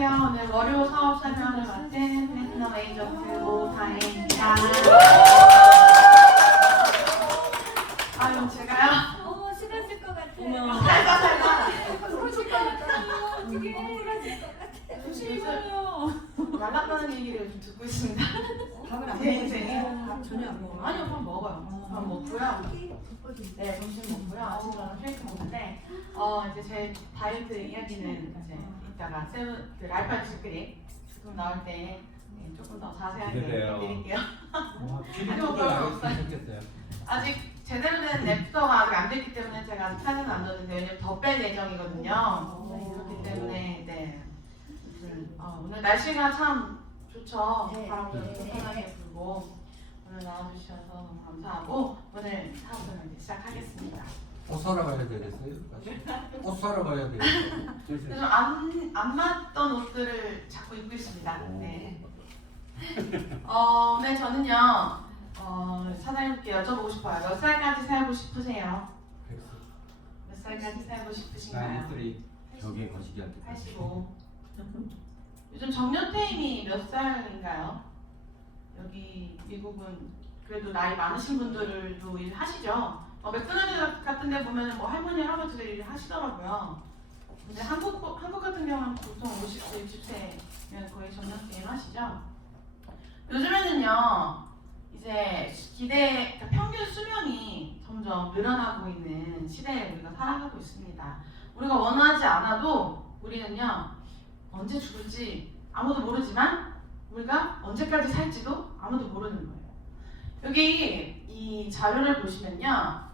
안녕하세요. 오늘 월요 사업 설명을 맡은 플래티넘 에이전트 오다혜입니다. 아유, 제가요? 시간 쓸 것 같아요. 살다. 부러질 것 같아요. 어떻게 부러질 것 같아요. 조심해요. 말랐다는 얘기를 요즘 듣고 있습니다. 밥을 안 네, 먹으세요? 네. 밥 전혀 안 먹어요? 아니요, 밥 먹어요. 밥 먹고요. 네, 점심 먹고요. 아침 저는 쉐이크 먹는데, 이제 제 다이어트 이야기는 이제 이따가 그 라이프 스크립 조금 나올 때 조금 더 자세하게 기대돼요. 드릴게요. 기대도 안 했으면 좋겠어요. 아직 제대로 된 랩터가 아직 안 됐기 때문에 제가 아직 사진은 안 넣었는데 왜냐면 더 뺄 예정이거든요. 그렇기 때문에 네. 오늘 날씨가 참 좋죠. 네. 바람도 네. 편하게 불고 오늘 나와주셔서 너무 감사하고 오늘 사업을 이제 시작하겠습니다. 옷 사러 가야 되겠어요? 옷 사러 가야 되겠어요? 그래서 안 맞던 옷들을 자꾸 입고 있습니다. 네. 오늘 저는요 사장님께 여쭤보고 싶어요. 몇 살까지 살고 싶으세요? 몇 살까지 살고 싶으신가요? 나이들이 벽에 거시기한테 85. 요즘 정년퇴임이 몇 살인가요? 여기 미국은 그래도 나이 많으신 분들도 일하시죠. 맥도날드 같은 데 보면 뭐 할머니, 할아버지들 일을 하시더라고요. 근데 한국 같은 경우는 보통 50세, 60세면 거의 정년퇴임 하시죠. 요즘에는요, 이제 그러니까 평균 수명이 점점 늘어나고 있는 시대에 우리가 살아가고 있습니다. 우리가 원하지 않아도 우리는요, 언제 죽을지 아무도 모르지만 우리가 언제까지 살지도 아무도 모르는 거예요. 여기 이 자료를 보시면요,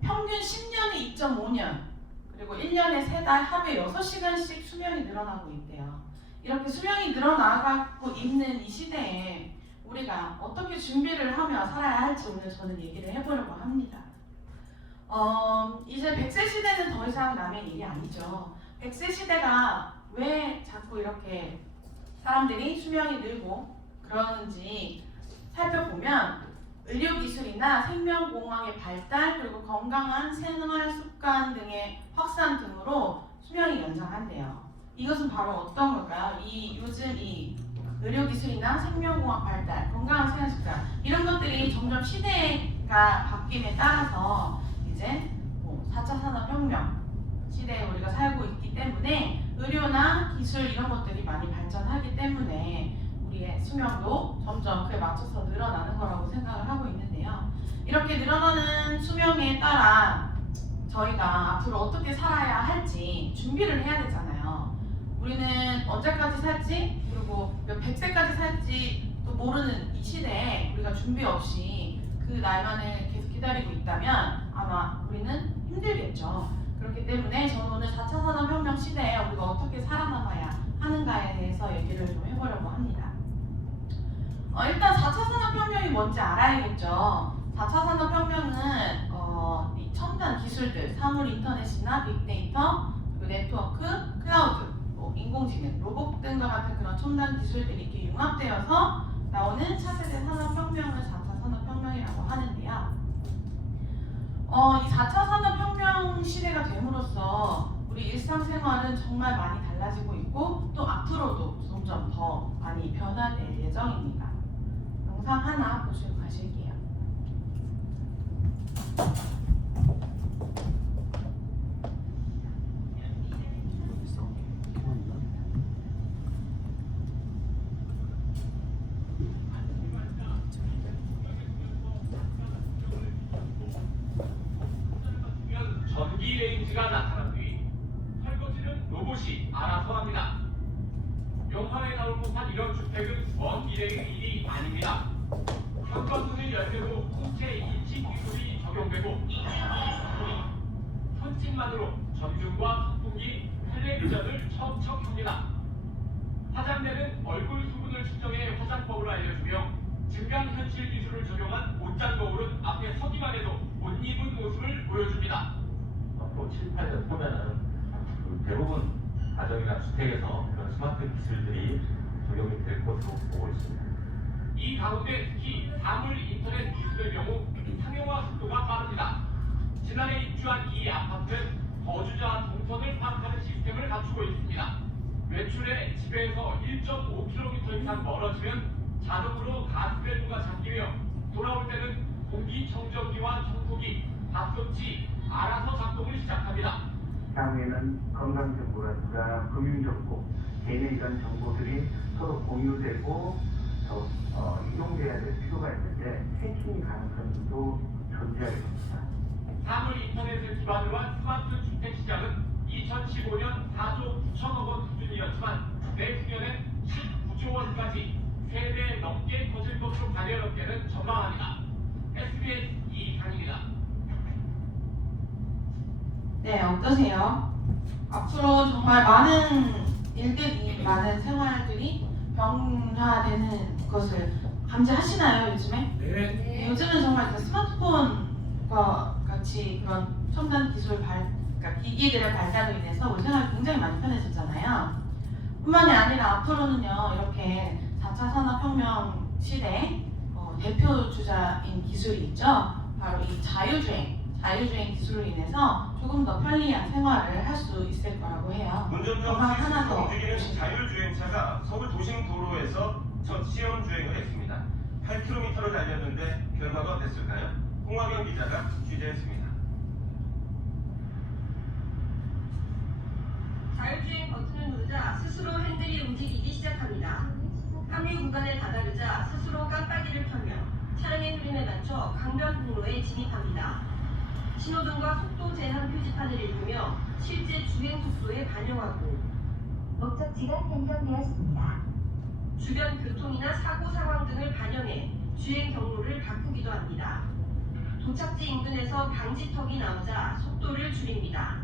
평균 10년에 2.5년, 그리고 1년에 3달 하루에 6시간씩 수명이 늘어나고 있대요. 이렇게 수명이 늘어나고 있는 이 시대에 우리가 어떻게 준비를 하며 살아야 할지 오늘 저는 얘기를 해보려고 합니다. 이제 100세 시대는 더 이상 남의 일이 아니죠. 100세 시대가 왜 자꾸 이렇게 사람들이 수명이 늘고 그러는지 살펴보면 의료기술이나 생명공학의 발달 그리고 건강한 생활 습관 등의 확산 등으로 수명이 연장한대요. 이것은 바로 어떤 걸까요? 요즘 이 의료기술이나 생명공학 발달, 건강한 생활 습관 이런 것들이 점점 시대가 바뀜에 따라서 이제 4차 산업혁명 시대에 우리가 살고 있기 때문에 의료나 기술 이런 것들이 많이 발전하기 때문에 우리의 수명도 점점 그에 맞춰서 늘어나는 거라고 생각을 하고 있는데요. 이렇게 늘어나는 수명에 따라 저희가 앞으로 어떻게 살아야 할지 준비를 해야 되잖아요. 우리는 언제까지 살지 그리고 몇 100세까지 살지 또 모르는 이 시대에 우리가 준비 없이 그 날만을 계속 기다리고 있다면 아마 우리는 힘들겠죠. 그렇기 때문에 저는 오늘 4차 산업혁명 시대에 우리가 어떻게 살아남아야 하는가에 대해서 얘기를 좀 해보려고 합니다. 일단 4차 산업혁명이 뭔지 알아야겠죠. 4차 산업혁명은 이 첨단 기술들, 사물 인터넷이나 빅데이터, 그리고 네트워크, 클라우드, 인공지능, 로봇 등과 같은 그런 첨단 기술들이 이렇게 융합되어서 나오는 차세대 산업혁명을 4차 산업혁명이라고 하는데요. 이 4차 산업혁명 시대가 됨으로써 우리 일상생활은 정말 많이 달라지고 있고 또 앞으로도 점점 더 많이 변화될 예정입니다. 영상 하나 보시고 가실게요. 전기 레인지가 나타난 뒤 설거지는 로봇이 알아서 합니다. 영화에 나올 법한 이런 주택은 먼 미래의 일이 아닙니다. 현관문을 열려도 통째 인식 기술이 적용되고 손짓만으로 전등과 선풍기, 텔레비전을 척척합니다. 화장대는 얼굴 수분을 측정해 화장법을 알려주며 증강현실 기술을 적용한 옷장 거울은 앞에 서기만 해도 옷 입은 모습을 보여줍니다. 앞으로 7, 8년 후면은 대부분 가정이나 주택에서 그런 스마트 기술들이 적용이 될 것으로 보고 있습니다. 이 가운데 특히 사물 인터넷 기술의 경우 상용화 속도가 빠릅니다. 지난해 입주한 이 아파트는 거주자 동선을 파악하는 시스템을 갖추고 있습니다. 외출에 집에서 1.5km 이상 멀어지면 자동으로 가스밸브가 잠기며 돌아올 때는 공기청정기와 청소기, 밥솥이 알아서 작동을 시작합니다. 향후에는 건강정보라든가 금융정보, 개인에 대한 정보들이 서로 공유되고 이동돼야 될 필요가 있는데 해킹 가능성도 존재할 겁니다. 사물 인터넷을 기반으로 한 스마트 주택 시장은 2015년 4조 9천억 원 수준이었지만 내후년엔 19조 원까지 3배 넘게 커질 것으로 가려업계는 전망합니다. SBS 이상입니다. 네, 어떠세요? 앞으로 정말 많은 일들이, 많은 생활들이 변화되는 것을 감지하시나요, 요즘에? 네. 요즘은 정말 그 스마트폰과 같이 그런 첨단 기술 그러니까 기기들의 발달로 인해서 우리 생활이 굉장히 많이 편해졌잖아요. 뿐만이 아니라 앞으로는요, 이렇게 4차 산업혁명 시대 대표 주자인 기술이 있죠. 바로 이 자율주행 기술로 인해서 조금 더 편리한 생활을 할 수 있을 거라고 해요. 운전병 하나 더 움직이는 자율주행차가 서울 도심 도로에서 첫 시험 주행을 했습니다. 8km를 달렸는데 결과가 어땠을까요? 홍화경 기자가 취재했습니다. 자율주행 버튼을 누르자 스스로 핸들이 움직이기 시작합니다. 합류 구간에 다다르자 스스로 깜빡이를 켜며 차량의 흐름에 맞춰 강변북로에 진입합니다. 신호등과 속도 제한 표지판을 읽으며 실제 주행 속도에 반영하고 목적지가 변경되었습니다. 주변 교통이나 사고 상황 등을 반영해 주행 경로를 바꾸기도 합니다. 도착지 인근에서 방지턱이 나오자 속도를 줄입니다.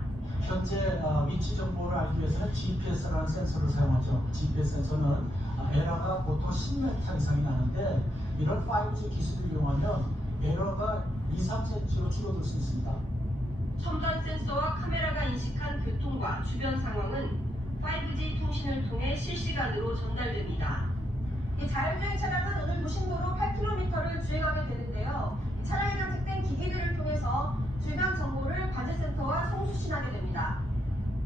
현재 위치 정보를 알기 위해서는 GPS라는 센서를 사용하죠. GPS 센서는 에러가 보통 10m 이상이 나는데 이런 5G 기술을 이용하면 에러가 2-3cm로 줄어들 수 있습니다. 첨단 센서와 카메라가 인식한 교통과 주변 상황은 5G 통신을 통해 실시간으로 전달됩니다. 이 자율주행 차량은 오늘 무신도로 8km를 주행하게 되는데요. 차량에 장착된 기기들을 통해서 주변 정보를 과제센터와 송수신하게 됩니다.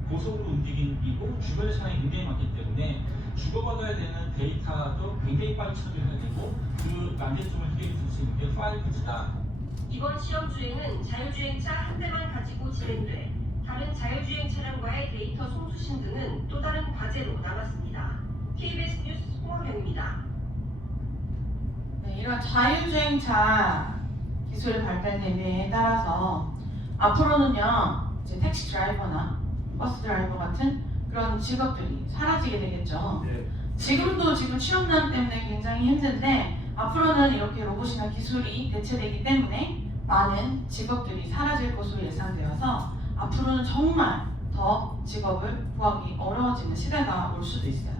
고속으로 움직이고 주변의 차량이 굉장히 많기 때문에 주고받아야 되는 데이터도 굉장히 빨리 처리해야 되고 그 난제점을 해결해 줄 수 있는 게 5G다. 이번 시험 주행은 자율주행차 한 대만 가지고 진행돼 다른 자율주행 차량과의 데이터 송수신 등은 또 다른 과제로 남았습니다. KBS 뉴스 홍화경입니다. 네, 이런 자율주행차 기술 발달됨에 따라서 앞으로는요, 이제 택시 드라이버나 버스 드라이버 같은 그런 직업들이 사라지게 되겠죠. 네. 지금 취업난 때문에 굉장히 힘든데 앞으로는 이렇게 로봇이나 기술이 대체되기 때문에 많은 직업들이 사라질 것으로 예상되어서 앞으로는 정말 더 직업을 구하기 어려워지는 시대가 올 수도 있어요.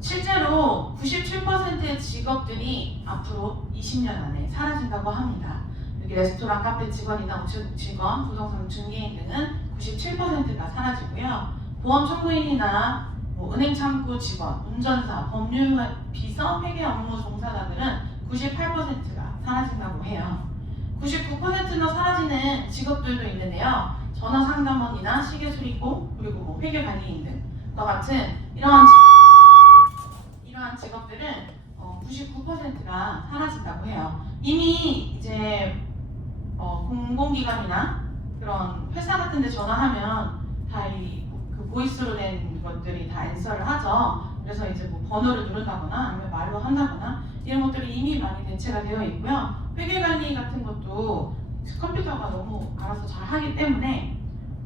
실제로 97%의 직업들이 앞으로 20년 안에 사라진다고 합니다. 여기 레스토랑, 카페 직원이나 우체국 직원, 부동산 중개인 등은 97%가 사라지고요. 보험 청구인이나 은행 창구 직원, 운전사, 법률 비서, 회계 업무 종사자들은 98%가 사라진다고 해요. 99%나 사라지는 직업들도 있는데요. 전화 상담원이나 시계 수리공, 그리고 회계 관리인 등과 같은 이러한 직업들은 99%가 사라진다고 해요. 이미 이제 공공기관이나 그런 회사 같은 데 전화하면 다 그 보이스로 된 것들이 다 앤서를 하죠. 그래서 이제 뭐 번호를 누른다거나 아니면 말로 한다거나 이런 것들이 이미 많이 대체가 되어 있고요. 회계관리 같은 것도 컴퓨터가 너무 알아서 잘 하기 때문에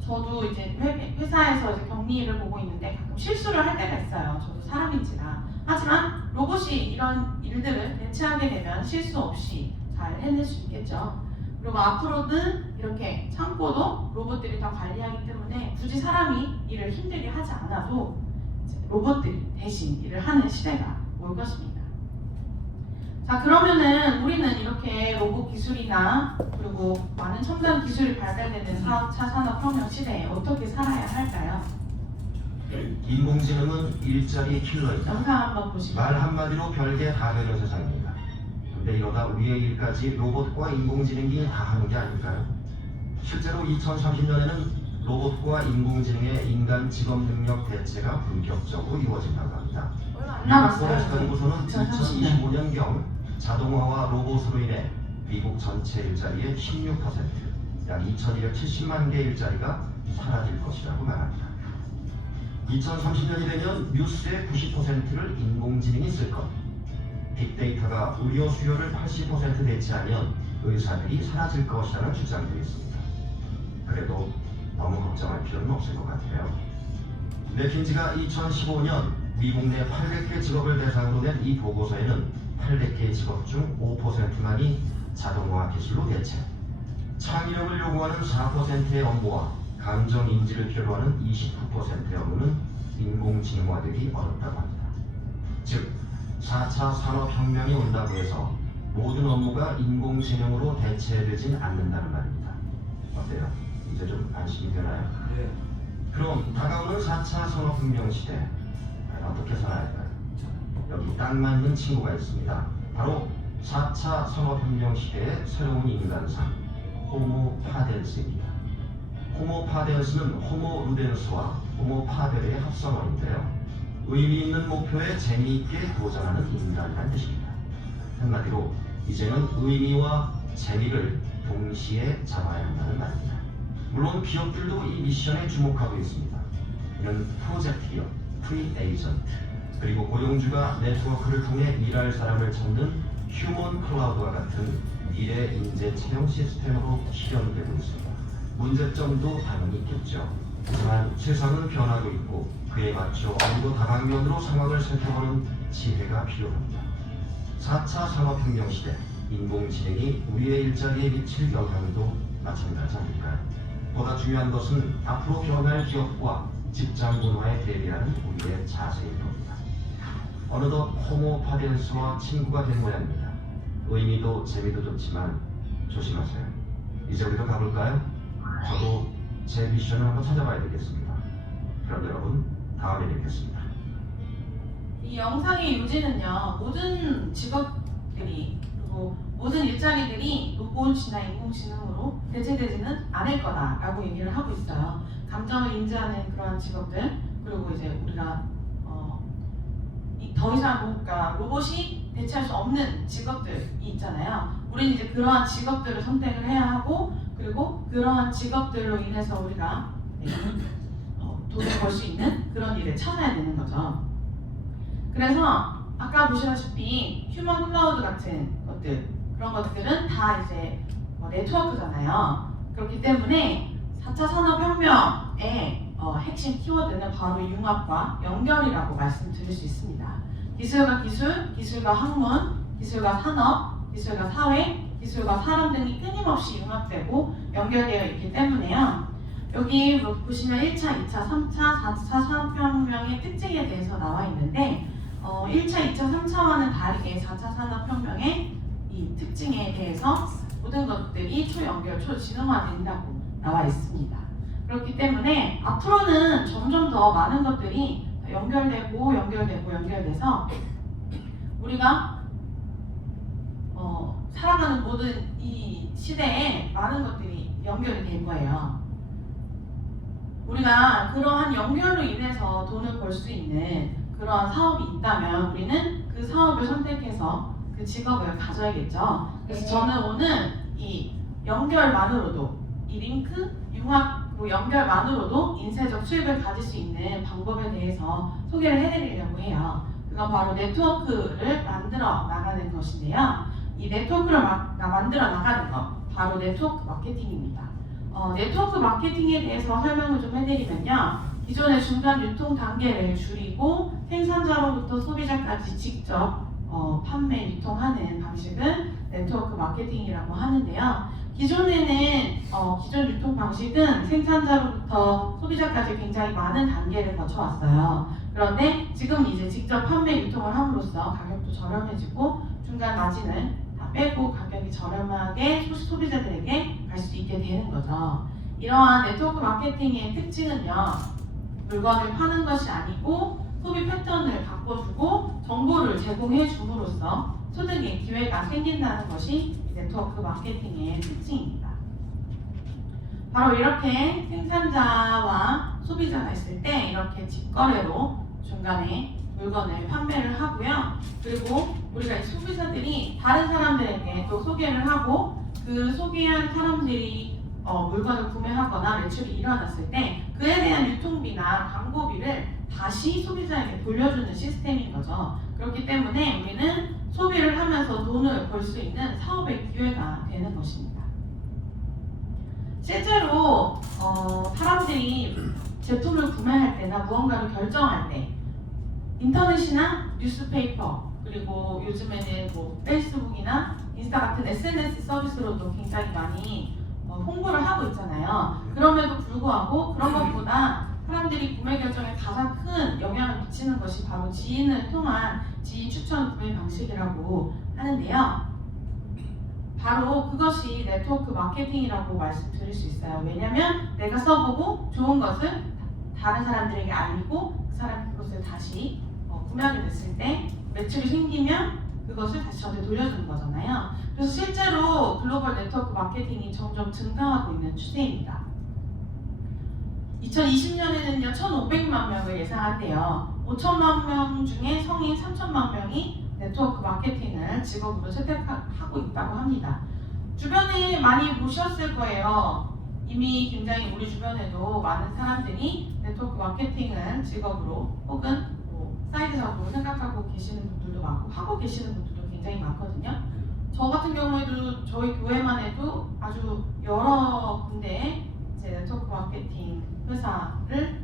저도 이제 회사에서 이제 격리를 보고 있는데 가끔 실수를 할 때가 있어요. 저도 사람인지라. 하지만 로봇이 이런 일들을 대체하게 되면 실수 없이 잘 해낼 수 있겠죠. 그리고 앞으로는 이렇게 창고도 로봇들이 다 관리하기 때문에 굳이 사람이 일을 힘들게 하지 않아도 로봇들이 대신 일을 하는 시대가 올 것입니다. 자, 그러면은 우리는 이렇게 로봇 기술이나 그리고 많은 첨단 기술이 발달되는 4차 산업혁명 시대에 어떻게 살아야 할까요? 인공지능은 일자리 킬러이다. 영상 한번 보시죠. 말 한마디로 별게 다 되는 세상입니다. 근데 이러다 우리의 일까지 로봇과 인공지능이 다 하는 게 아닐까요? 실제로 2030년에는 로봇과 인공지능의 인간 직업 능력 대체가 본격적으로 이루어진다고 합니다. 얼마 안 미국 남았어요. 포레스트 연구소는 2025년경 자동화와 로봇으로 인해 미국 전체 일자리의 16%, 약 2,270만 개 일자리가 사라질 것이라고 말합니다. 2030년이 되면 뉴스의 90%를 인공지능이 쓸 것, 빅데이터가 의료 수요를 80% 대체하면 의사들이 사라질 것이라는 주장들이 있습니다. 그래도 너무 걱정할 필요는 없을 것 같아요. 맥킨지가 2015년 미국 내 800개 직업을 대상으로 낸 이 보고서에는 800개의 직업 중 5%만이 자동화 기술로 대체, 창의력을 요구하는 4%의 업무와 감정 인지를 필요로 하는 29%의 업무는 인공지능화되기 어렵다고 합니다. 즉, 4차 산업혁명이 온다고 해서 모든 업무가 인공지능으로 대체되진 않는다는 말입니다. 어때요? 이제 좀 안심이 되나요? 예. 그럼 다가오는 4차 산업혁명 시대 어떻게 살아야 할까요? 여기 딱 맞는 친구가 있습니다. 바로 4차 산업혁명 시대의 새로운 인간상, 호모 파덴스입니다. 호모 파덴스는 호모 루덴스와 호모 파데르의 합성어인데요. 의미 있는 목표에 재미있게 도전하는 인간이라는 뜻입니다. 한마디로 이제는 의미와 재미를 동시에 잡아야 한다는 말입니다. 물론 기업들도 이 미션에 주목하고 있습니다. 이는 프로젝트 기업, 프리 에이전트, 그리고 고용주가 네트워크를 통해 일할 사람을 찾는 휴먼 클라우드와 같은 미래 인재 채용 시스템으로 실현되고 있습니다. 문제점도 당연히 있겠죠. 하지만 세상은 변하고 있고 그에 맞춰 어느 다방면으로 상황을 살펴보는 지혜가 필요합니다. 4차 산업혁명 시대, 인공지능이 우리의 일자리에 미칠 영향도 마찬가지 아닐까요? 보다 중요한 것은 앞으로 변할 기업과 직장 문화에 대비하는 우리의 자세일 겁니다. 어느덧 호모 파덴스와 친구가 된 모양입니다. 의미도 재미도 좋지만 조심하세요. 이제 우리도 가볼까요? 저도 제 미션을 한번 찾아봐야 되겠습니다. 그럼 여러분 다음에 뵙겠습니다. 이 영상의 요지는요, 모든 직업들이 그리고 모든 일자리들이 로봇이나 인공지능으로 대체되지는 않을 거다라고 얘기를 하고 있어요. 감정을 인지하는 그런 직업들, 그리고 이제 우리가 더 이상 그러니까 로봇이 대체할 수 없는 직업들이 있잖아요. 우리는 이제 그러한 직업들을 선택을 해야 하고, 그리고 그러한 직업들로 인해서 우리가 돈을 벌 수 있는 그런 일을 찾아야 되는 거죠. 그래서 아까 보시다시피 휴먼 클라우드 같은 것들, 그런 것들은 다 이제 네트워크잖아요. 그렇기 때문에 4차 산업혁명의 핵심 키워드는 바로 융합과 연결이라고 말씀드릴 수 있습니다. 기술과 기술, 기술과 학문, 기술과 산업, 기술과 사회, 기술과 사람 등이 끊임없이 융합되고 연결되어 있기 때문에요. 여기 보시면 1차, 2차, 3차, 4차 산업혁명의 특징에 대해서 나와 있는데 1차, 2차, 3차와는 다르게 4차 산업혁명의 이 특징에 대해서 모든 것들이 초연결, 초진흥화된다고 나와 있습니다. 그렇기 때문에 앞으로는 점점 더 많은 것들이 연결돼서 우리가 살아가는 모든 이 시대에 많은 것들이 연결이 될 거예요. 우리가 그러한 연결로 인해서 돈을 벌 수 있는 그러한 사업이 있다면 우리는 그 사업을 선택해서 그 직업을 가져야겠죠. 그래서 저는 오늘 이 연결만으로도, 이 링크, 융합, 연결만으로도 인쇄적 수익을 가질 수 있는 방법에 대해서 소개를 해드리려고 해요. 그건 바로 네트워크를 만들어 나가는 것인데요. 이 네트워크를 만들어 나가는 것, 바로 네트워크 마케팅입니다. 네트워크 마케팅에 대해서 설명을 좀 해드리면요. 기존의 중간 유통 단계를 줄이고 생산자로부터 소비자까지 직접 판매, 유통하는 방식을 네트워크 마케팅이라고 하는데요. 기존에는 기존 유통 방식은 생산자로부터 소비자까지 굉장히 많은 단계를 거쳐왔어요. 그런데 지금 이제 직접 판매, 유통을 함으로써 가격도 저렴해지고 중간 마진을 다 빼고 가격이 저렴하게 소비자들에게 갈 수 있게 되는 거죠. 이러한 네트워크 마케팅의 특징은요, 물건을 파는 것이 아니고 소비 패턴을 바꿔주고 정보를 제공해 줌으로써 소득의 기회가 생긴다는 것이 네트워크 마케팅의 특징입니다. 바로 이렇게 생산자와 소비자가 있을 때 이렇게 직거래로 중간에 물건을 판매를 하고요. 그리고 우리가 이 소비자들이 다른 사람들에게 또 소개를 하고 그 소개한 사람들이 물건을 구매하거나 매출이 일어났을 때 그에 대한 유통비나 광고비를 다시 소비자에게 돌려주는 시스템인 거죠. 그렇기 때문에 우리는 소비를 하면서 돈을 벌 수 있는 사업의 기회가 되는 것입니다. 실제로 사람들이 제품을 구매할 때나 무언가를 결정할 때 인터넷이나 뉴스페이퍼 그리고 요즘에는 뭐 페이스북이나 인스타 같은 SNS 서비스로도 굉장히 많이 홍보를 하고 있잖아요. 그럼에도 불구하고 그런 것보다 사람들이 구매 결정에 가장 큰 영향을 미치는 것이 바로 지인을 통한 지인 추천 구매 방식이라고 하는데요. 바로 그것이 네트워크 마케팅이라고 말씀드릴 수 있어요. 왜냐하면 내가 써보고 좋은 것을 다른 사람들에게 알리고 그 사람이 그것을 다시 구매하게 됐을 때 매출이 생기면 그것을 다시 저한테 돌려주는 거잖아요. 그래서 실제로 글로벌 네트워크 마케팅이 점점 증가하고 있는 추세입니다. 2020년에는요 1,500만 명을 예상한대요. 5천만 명 중에 성인 3천만 명이 네트워크 마케팅을 직업으로 채택하고 있다고 합니다. 주변에 많이 보셨을 거예요. 이미 굉장히 우리 주변에도 많은 사람들이 네트워크 마케팅을 직업으로 혹은 사이드 작업으로 생각하고 계시는 분들도 많고 하고 계시는 분들도 굉장히 많거든요. 저 같은 경우에도 저희 교회만 해도 아주 여러 군데에 이제 네트워크 마케팅 회사를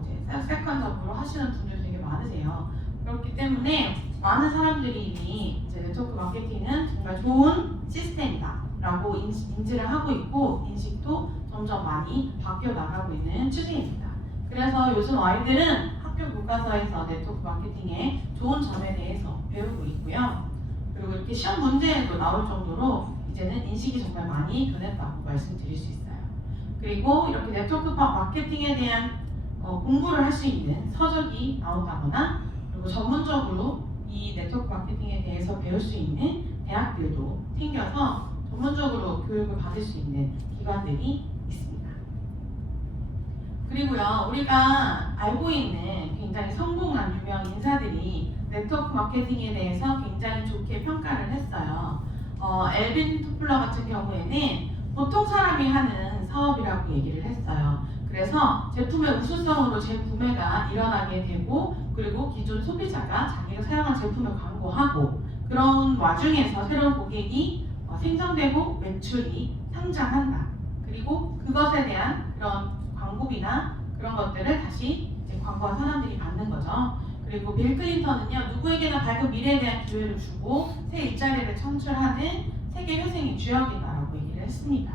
이제 세컨적으로 하시는 분들이 되게 많으세요. 그렇기 때문에 많은 사람들이 이미 이제 네트워크 마케팅은 정말 좋은 시스템이다라고 인지를 하고 있고 인식도 점점 많이 바뀌어 나가고 있는 추세입니다. 그래서 요즘 아이들은 학교 교과서에서 네트워크 마케팅의 좋은 점에 대해서 배우고 있고요. 그리고 이렇게 시험 문제에도 나올 정도로 이제는 인식이 정말 많이 변했다고 말씀드릴 수 있어요. 그리고 이렇게 네트워크 마케팅에 대한 공부를 할 수 있는 서적이 나온다거나 그리고 전문적으로 이 네트워크 마케팅에 대해서 배울 수 있는 대학들도 생겨서 전문적으로 교육을 받을 수 있는 기관들이 있습니다. 그리고요, 우리가 알고 있는 굉장히 성공한 유명 인사들이 네트워크 마케팅에 대해서 굉장히 좋게 평가를 했어요. 엘빈 토플러 같은 경우에는 보통 사람이 하는 사업이라고 얘기를 했어요. 그래서 제품의 우수성으로 재구매가 일어나게 되고 그리고 기존 소비자가 자기가 사용한 제품을 광고하고 그런 와중에서 새로운 고객이 생성되고 매출이 상장한다. 그리고 그것에 대한 그런 광고비나 그런 것들을 다시 이제 광고한 사람들이 받는 거죠. 그리고 빌 클린턴은요, 누구에게나 밝은 미래에 대한 기회를 주고 새 일자리를 창출하는 세계 회생의 주역이다라고 얘기를 했습니다.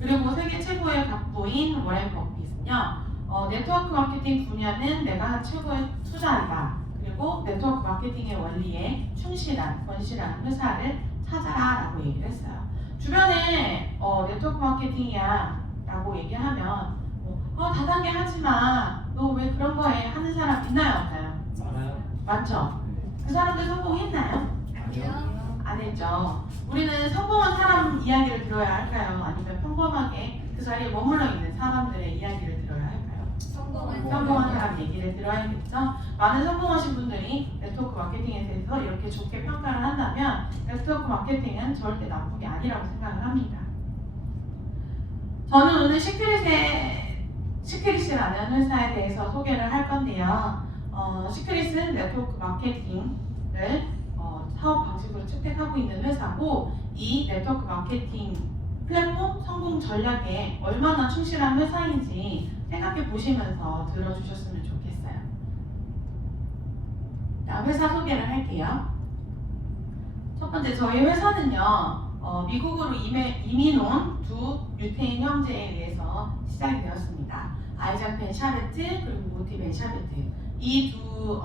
그리고 세계 최고의 갑부인 워렌 버핏은요, 네트워크 마케팅 분야는 내가 최고의 투자이다. 그리고 네트워크 마케팅의 원리에 충실한, 건실한 회사를 찾아라라고 얘기를 했어요. 주변에 네트워크 마케팅이야 라고 얘기하면 다단계 하지 마. 너 왜 그런 거에 하는 사람 있나요? 없나요? 많아요. 맞죠? 그 사람들 성공했나요? 아니요. 안 했죠. 우리는 성공한 사람 이야기를 들어야 할까요? 아니면 평범하게 그 자리에 머물러 있는 사람들의 이야기를 들어야 할까요? 성공한 사람 얘기를 들어야겠죠. 많은 성공하신 분들이 네트워크 마케팅에 대해서 이렇게 좋게 평가를 한다면 네트워크 마케팅은 절대 나쁜 게 아니라고 생각을 합니다. 저는 오늘 시크릿이라는 회사에 대해서 소개를 할 건데요. 시크릿은 네트워크 마케팅을 사업 방식으로 채택하고 있는 회사고 이 네트워크 마케팅 플랫폼 성공 전략에 얼마나 충실한 회사인지 생각해 보시면서 들어주셨으면 좋겠어요. 자, 회사 소개를 할게요. 첫 번째, 저희 회사는요, 미국으로 이민 온 두 유태인 형제에 의해서 시작이 되었습니다. 아이작 벤 샤베트 그리고 모티 벤 샤베트, 이 두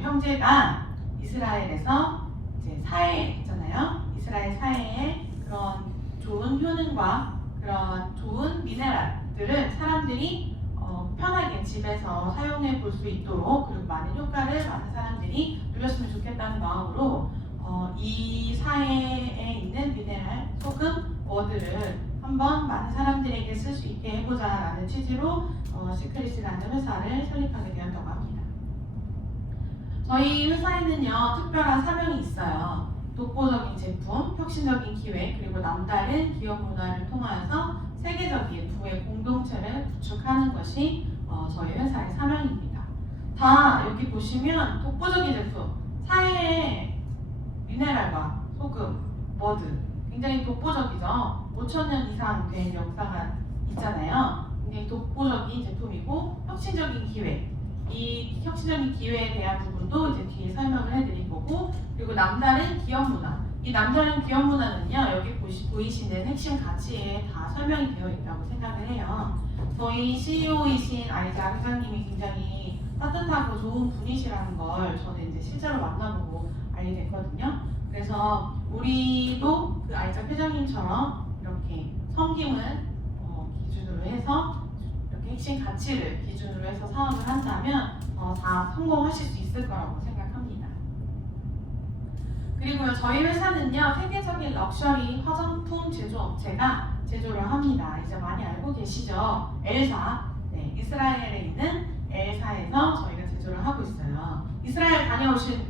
형제가 이스라엘에서 이제 사회 있잖아요. 이스라엘 사회에 그런 좋은 효능과 그런 좋은 미네랄들을 사람들이 편하게 집에서 사용해 볼 수 있도록 그리고 많은 효과를 많은 사람들이 누렸으면 좋겠다는 마음으로 이 사회에 있는 미네랄, 소금, 워드를 한번 많은 사람들에게 쓸 수 있게 해보자라는 취지로 시크릿이라는 회사를 설립하게 되었다고 합니다. 저희 회사에는요, 특별한 사명이 있어요. 독보적인 제품, 혁신적인 기획, 그리고 남다른 기업 문화를 통하여서 세계적인 부의 공동체를 구축하는 것이 저희 회사의 사명입니다. 다 여기 보시면 독보적인 제품, 사해에 미네랄과 소금, 머드, 굉장히 독보적이죠. 5,000년 이상 된 역사가 있잖아요. 굉장히 독보적인 제품이고 혁신적인 기획, 이 혁신적인 기회에 대한 부분도 이제 뒤에 설명을 해드릴 거고, 그리고 남다른 기업 문화, 이 남다른 기업 문화는요, 여기 보이시는 핵심 가치에 다 설명이 되어 있다고 생각을 해요. 저희 CEO이신 아이작 회장님이 굉장히 따뜻하고 좋은 분이시라는 걸 저는 이제 실제로 만나보고 알게 됐거든요. 그래서 우리도 그 아이작 회장님처럼 이렇게 섬김을 기준으로 해서 이렇게 핵심 가치를 기준으로 해서 사업을 한다면 다 성공하실 수 있을 거라고 생각합니다. 그리고요, 저희 회사는요, 세계적인 럭셔리 화장품 제조업체가 제조를 합니다. 이제 많이 알고 계시죠? 엘사, 네, 이스라엘에 있는 엘사에서 저희가 제조를 하고 있어요. 이스라엘 다녀오신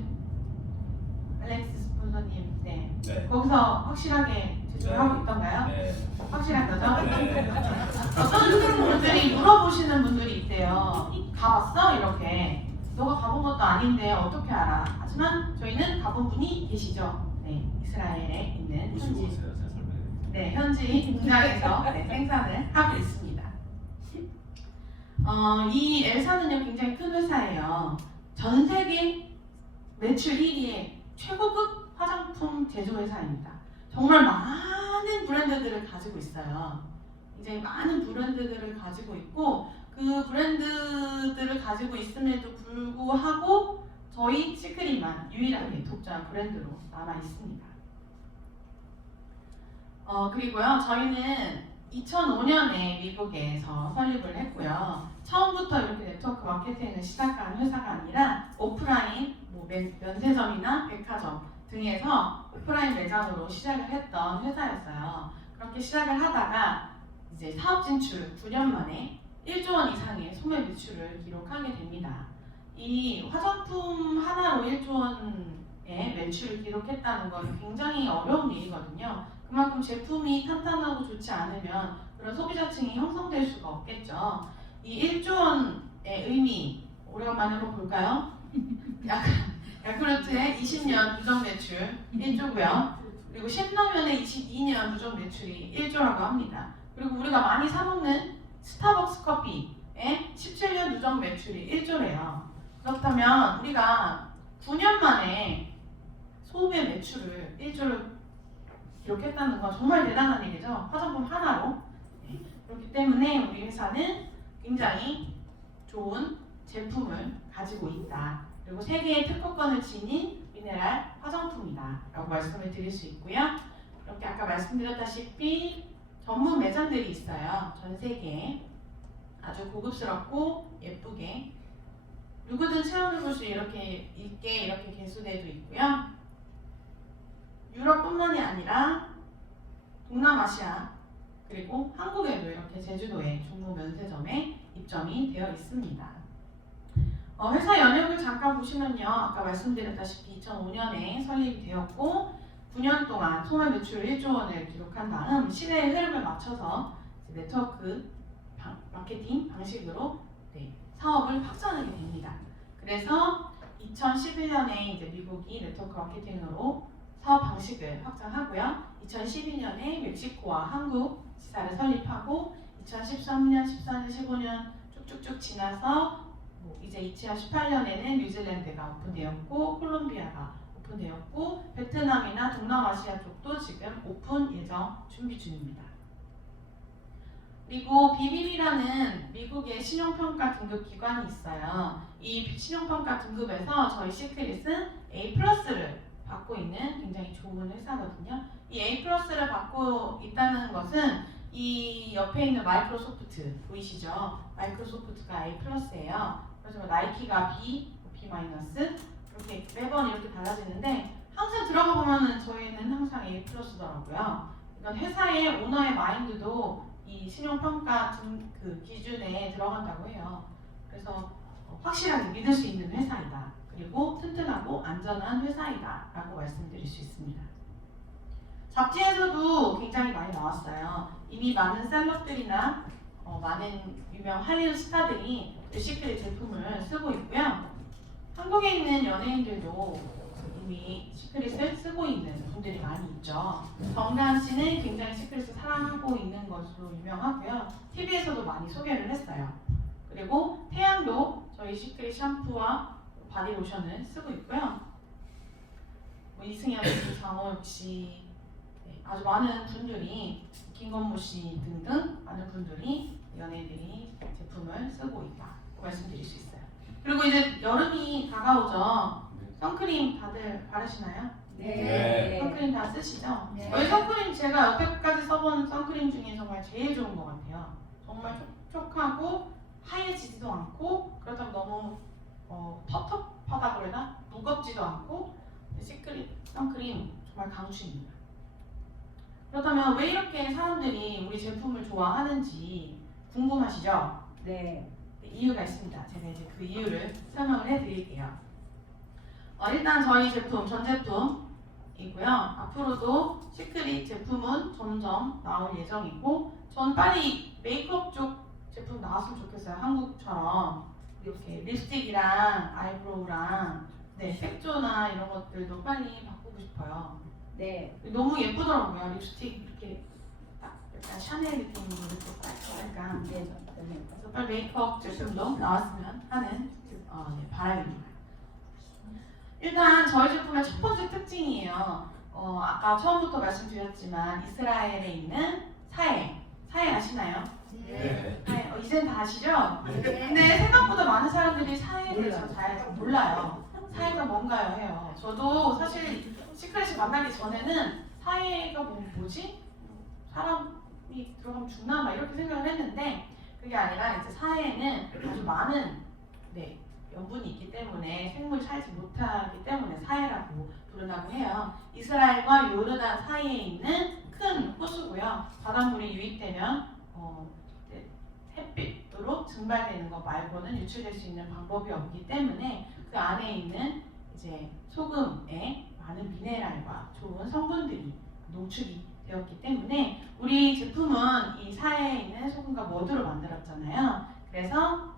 알렉스 스폰서님, 네, 거기서 확실하게 제조를 하고 있던가요? 네. 확실한 거죠? 네. 어떤 분들이 물어보시는 분들이 있대요. 가봤어? 이렇게. 너가 가본 것도 아닌데 어떻게 알아? 하지만 저희는 가본 분이 계시죠. 네, 이스라엘에 있는 현지, 네, 현지 공장에서 네, 생산을 하고 있습니다. 이 엘사는요, 굉장히 큰 회사예요. 전 세계 매출 1위의 최고급 화장품 제조 회사입니다. 정말 많은 브랜드들을 가지고 있어요. 굉장히 많은 브랜드들을 가지고 있고, 그 브랜드들을 가지고 있음에도 불구하고 저희 시크릿만 유일하게 독자 브랜드로 남아 있습니다. 그리고요, 저희는 2005년에 미국에서 설립을 했고요. 처음부터 이렇게 네트워크 마케팅을 시작한 회사가 아니라 오프라인 면세점이나 백화점 등에서 오프라인 매장으로 시작을 했던 회사였어요. 그렇게 시작을 하다가 이제 사업 진출 9년 만에 1조 원 이상의 소매 매출을 기록하게 됩니다. 이 화장품 하나로 1조 원의 매출을 기록했다는 건 굉장히 어려운 일이거든요. 그만큼 제품이 탄탄하고 좋지 않으면 그런 소비자층이 형성될 수가 없겠죠. 이 1조 원의 의미, 오랜만에 한번 볼까요? 야쿠르트의 20년 누적 매출 1조고요. 그리고 신라면의 22년 누적 매출이 1조라고 합니다. 그리고 우리가 많이 사먹는 스타벅스 커피의 17년 누적 매출이 1조래요. 그렇다면 우리가 9년 만에 소매 매출을 1조를 기록했다는 건 정말 대단한 일이죠. 화장품 하나로. 그렇기 때문에 우리 회사는 굉장히 좋은 제품을 가지고 있다. 그리고 세계의 특허권을 지닌 미네랄 화장품이다 라고 말씀을 드릴 수 있고요. 이렇게 아까 말씀드렸다시피 전문 매장들이 있어요. 전 세계에 아주 고급스럽고 예쁘게 누구든 체험해볼 수 있게 이렇게 개수대도 있고요. 유럽뿐만이 아니라 동남아시아 그리고 한국에도 이렇게 제주도의 중무 면세점에 입점이 되어 있습니다. 회사 연역을 잠깐 보시면요, 아까 말씀드렸다시피 2005년에 설립이 되었고 9년 동안 소매 매출 1조 원을 기록한 다음 시대의 흐름을 맞춰서 네트워크 마케팅 방식으로 사업을 확장하게 됩니다. 그래서 2011년에 이제 미국이 네트워크 마케팅으로 사업 방식을 확장하고요. 2012년에 멕시코와 한국 지사를 설립하고 2013년, 14년, 15년 쭉쭉쭉 지나서 이제 2018년에는 뉴질랜드가 오픈되었고 콜롬비아가 오픈되었고 베트남이나 동남아시아 쪽도 지금 오픈 예정 준비 중입니다. 그리고 BBB라는 미국의 신용평가 등급 기관이 있어요. 이 신용평가 등급에서 저희 시크릿은 A+를 받고 있는 굉장히 좋은 회사거든요. 이 A+를 받고 있다는 것은 이 옆에 있는 마이크로소프트 보이시죠? 마이크로소프트가 A+예요. 그래서 나이키가 B, B- 이렇게 매번 이렇게 달라지는데 항상 들어가 보면은 저희는 항상 A+더라고요. 이건 회사의 오너의 마인드도 이 신용평가 그 기준에 들어간다고 해요. 그래서 확실하게 믿을 수 있는 회사이다. 그리고 튼튼하고 안전한 회사이다 라고 말씀드릴 수 있습니다. 잡지에서도 굉장히 많이 나왔어요. 이미 많은 셀럽들이나 많은 유명 할리우드 스타들이 시크릿 제품을 쓰고 있고요. 한국에 있는 연예인들도 이미 시크릿을 쓰고 있는 분들이 많이 있죠. 정다은 씨는 굉장히 시크릿을 사랑하고 있는 것으로 유명하고요. TV에서도 많이 소개를 했어요. 그리고 태양도 저희 시크릿 샴푸와 바디로션을 쓰고 있고요. 이승엽 씨, 장호혁 씨, 아주 많은 분들이, 김건모 씨 등등 많은 분들이 연예인들이 제품을 쓰고 있다고 말씀드릴 수 있어요. 그리고 이제 여름이 다가오죠. 선크림 다들 바르시나요? 네. 선크림 다 쓰시죠? 네. 저희 선크림 제가 여태까지 써본 선크림 중에 정말 제일 좋은 것 같아요. 정말 촉촉하고 하얘지지도 않고 그렇다고 너무 텁텁하다 그러나 무겁지도 않고 시크릿 선크림 정말 강추입니다. 그렇다면 왜 이렇게 사람들이 우리 제품을 좋아하는지 궁금하시죠? 네. 이유가 있습니다. 제가 이제 그 이유를 설명을 해드릴게요. 일단 저희 제품, 전 제품이고요. 앞으로도 시크릿 제품은 점점 나올 예정이고, 전 빨리 메이크업 쪽 제품 나왔으면 좋겠어요. 한국처럼 이렇게 립스틱이랑 아이브로우랑 색조나 이런 것들도 빨리 바꾸고 싶어요. 네. 너무 예쁘더라고요. 립스틱 이렇게 딱 약간 샤넬 느낌으로 이렇게 약간. 그래서 빨리 메이크업 제품도 나왔으면 하는 바람입니다. 일단 저희 제품의 첫 번째 특징이에요. 아까 처음부터 말씀드렸지만 이스라엘에 있는 사해 아시나요? 네. 사해, 이제는 다 아시죠? 근데 생각보다 많은 사람들이 사해에 대해서 잘 몰라요. 사해가 뭔가요 해요. 저도 사실 시크릿을 만나기 전에는 사해가 뭐지? 사람이 들어가면 죽나? 막 이렇게 생각을 했는데 그게 아니라 이제 사해에는 아주 많은 염분이 있기 때문에 생물이 살지 못하기 때문에 사해라고 부른다고 해요. 이스라엘과 요르단 사이에 있는 큰 호수고요. 바닷물이 유입되면 햇빛으로 증발되는 것 말고는 유출될 수 있는 방법이 없기 때문에 그 안에 있는 이제 소금에 많은 미네랄과 좋은 성분들이 농축이 되었기 때문에 우리 제품은 이 사해에 있는 소금과 머드로 만들었잖아요. 그래서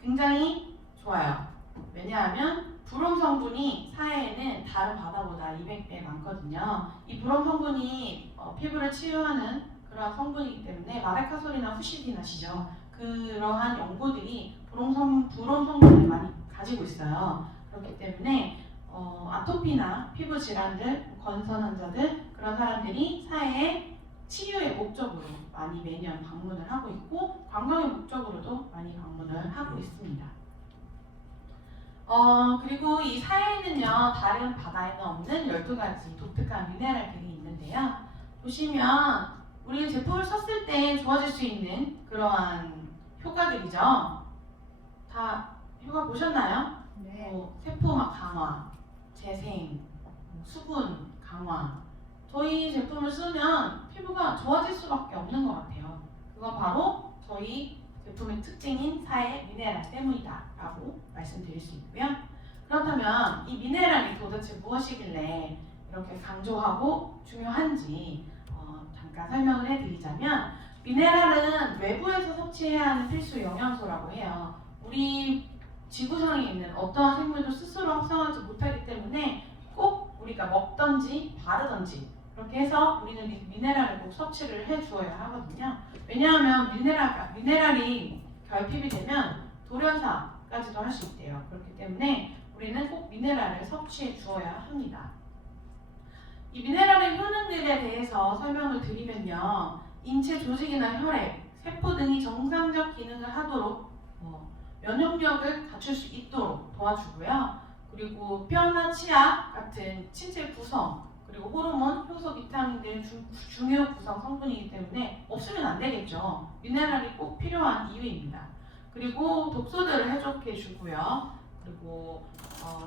굉장히 좋아요. 왜냐하면 브롬 성분이 사해에는 다른 바다보다 200배 많거든요. 이 브롬 성분이 피부를 치유하는 그런 성분이기 때문에 마데카솔이나 후시딘 아시죠? 그러한 연고들이 브롬 성분을 많이 가지고 있어요. 그렇기 때문에 아토피나 피부 질환들, 건선 환자들 그런 사람들이 사해에 치유의 목적으로 많이 매년 방문을 하고 있고 관광의 목적으로도 많이 방문을 하고 있습니다. 그리고 이 사해에는요 다른 바다에는 없는 12가지 독특한 미네랄들이 있는데요. 보시면 우리 제품을 썼을 때 좋아질 수 있는 그러한 효과들이죠. 다 효과 보셨나요? 네. 세포막 강화, 재생, 수분 강화. 저희 제품을 쓰면 피부가 좋아질 수밖에 없는 것 같아요. 그건 바로 저희 제품의 특징인 사해 미네랄 때문이다 라고 말씀드릴 수 있고요. 그렇다면 이 미네랄이 도대체 무엇이길래 이렇게 강조하고 중요한지 잠깐 설명을 해드리자면 미네랄은 외부에서 섭취해야 하는 필수 영양소라고 해요. 우리 지구상에 있는 어떠한 생물도 스스로 합성하지 못하기 때문에 꼭 우리가 먹던지 바르던지 그렇게 해서 우리는 미네랄을 꼭 섭취를 해주어야 하거든요. 왜냐하면 미네랄이 결핍이 되면 돌연사까지도 할 수 있대요. 그렇기 때문에 우리는 꼭 미네랄을 섭취해 주어야 합니다. 이 미네랄의 효능들에 대해서 설명을 드리면요. 인체 조직이나 혈액, 세포 등이 정상적 기능을 하도록 면역력을 갖출 수 있도록 도와주고요. 그리고 뼈나 치아 같은 신체 구성, 그리고 호르몬, 효소, 비타민 등 중요 구성 성분이기 때문에 없으면 안 되겠죠. 미네랄이 꼭 필요한 이유입니다. 그리고 독소들을 해독해 주고요. 그리고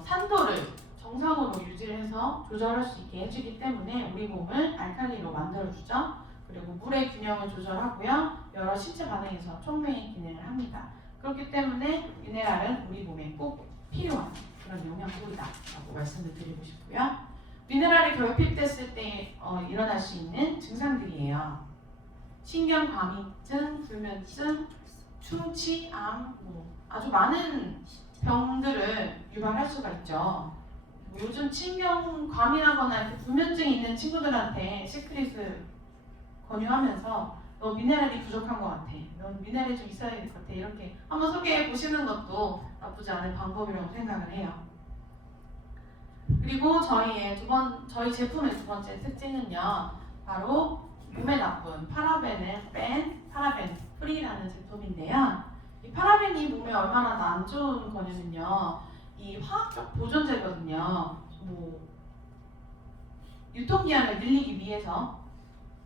산도를 정상으로 유지를 해서 조절할 수 있게 해주기 때문에 우리 몸을 알칼리로 만들어주죠. 그리고 물의 균형을 조절하고요. 여러 신체 반응에서 촉매의 기능을 합니다. 그렇기 때문에 미네랄은 우리 몸에 꼭 필요한 그런 영양소이다라고 말씀을 드리고 싶고요. 미네랄이 결핍됐을 때 일어날 수 있는 증상들이에요. 신경과민증, 불면증, 충치, 암, 아주 많은 병들을 유발할 수가 있죠. 요즘 신경과민하거나 이렇게 불면증이 있는 친구들한테 시크릿을 권유하면서 너 미네랄이 부족한 것 같아. 넌 미네랄이 좀 있어야 될 것 같아. 이렇게 한번 소개해 보시는 것도 나쁘지 않은 방법이라고 생각을 해요. 그리고 저희 제품의 두 번째 특징은요. 바로 몸에 나쁜 파라벤을 뺀 파라벤 프리라는 제품인데요. 이 파라벤이 몸에 얼마나 안 좋은 거냐면요. 이 화학적 보존제거든요. 유통기한을 늘리기 위해서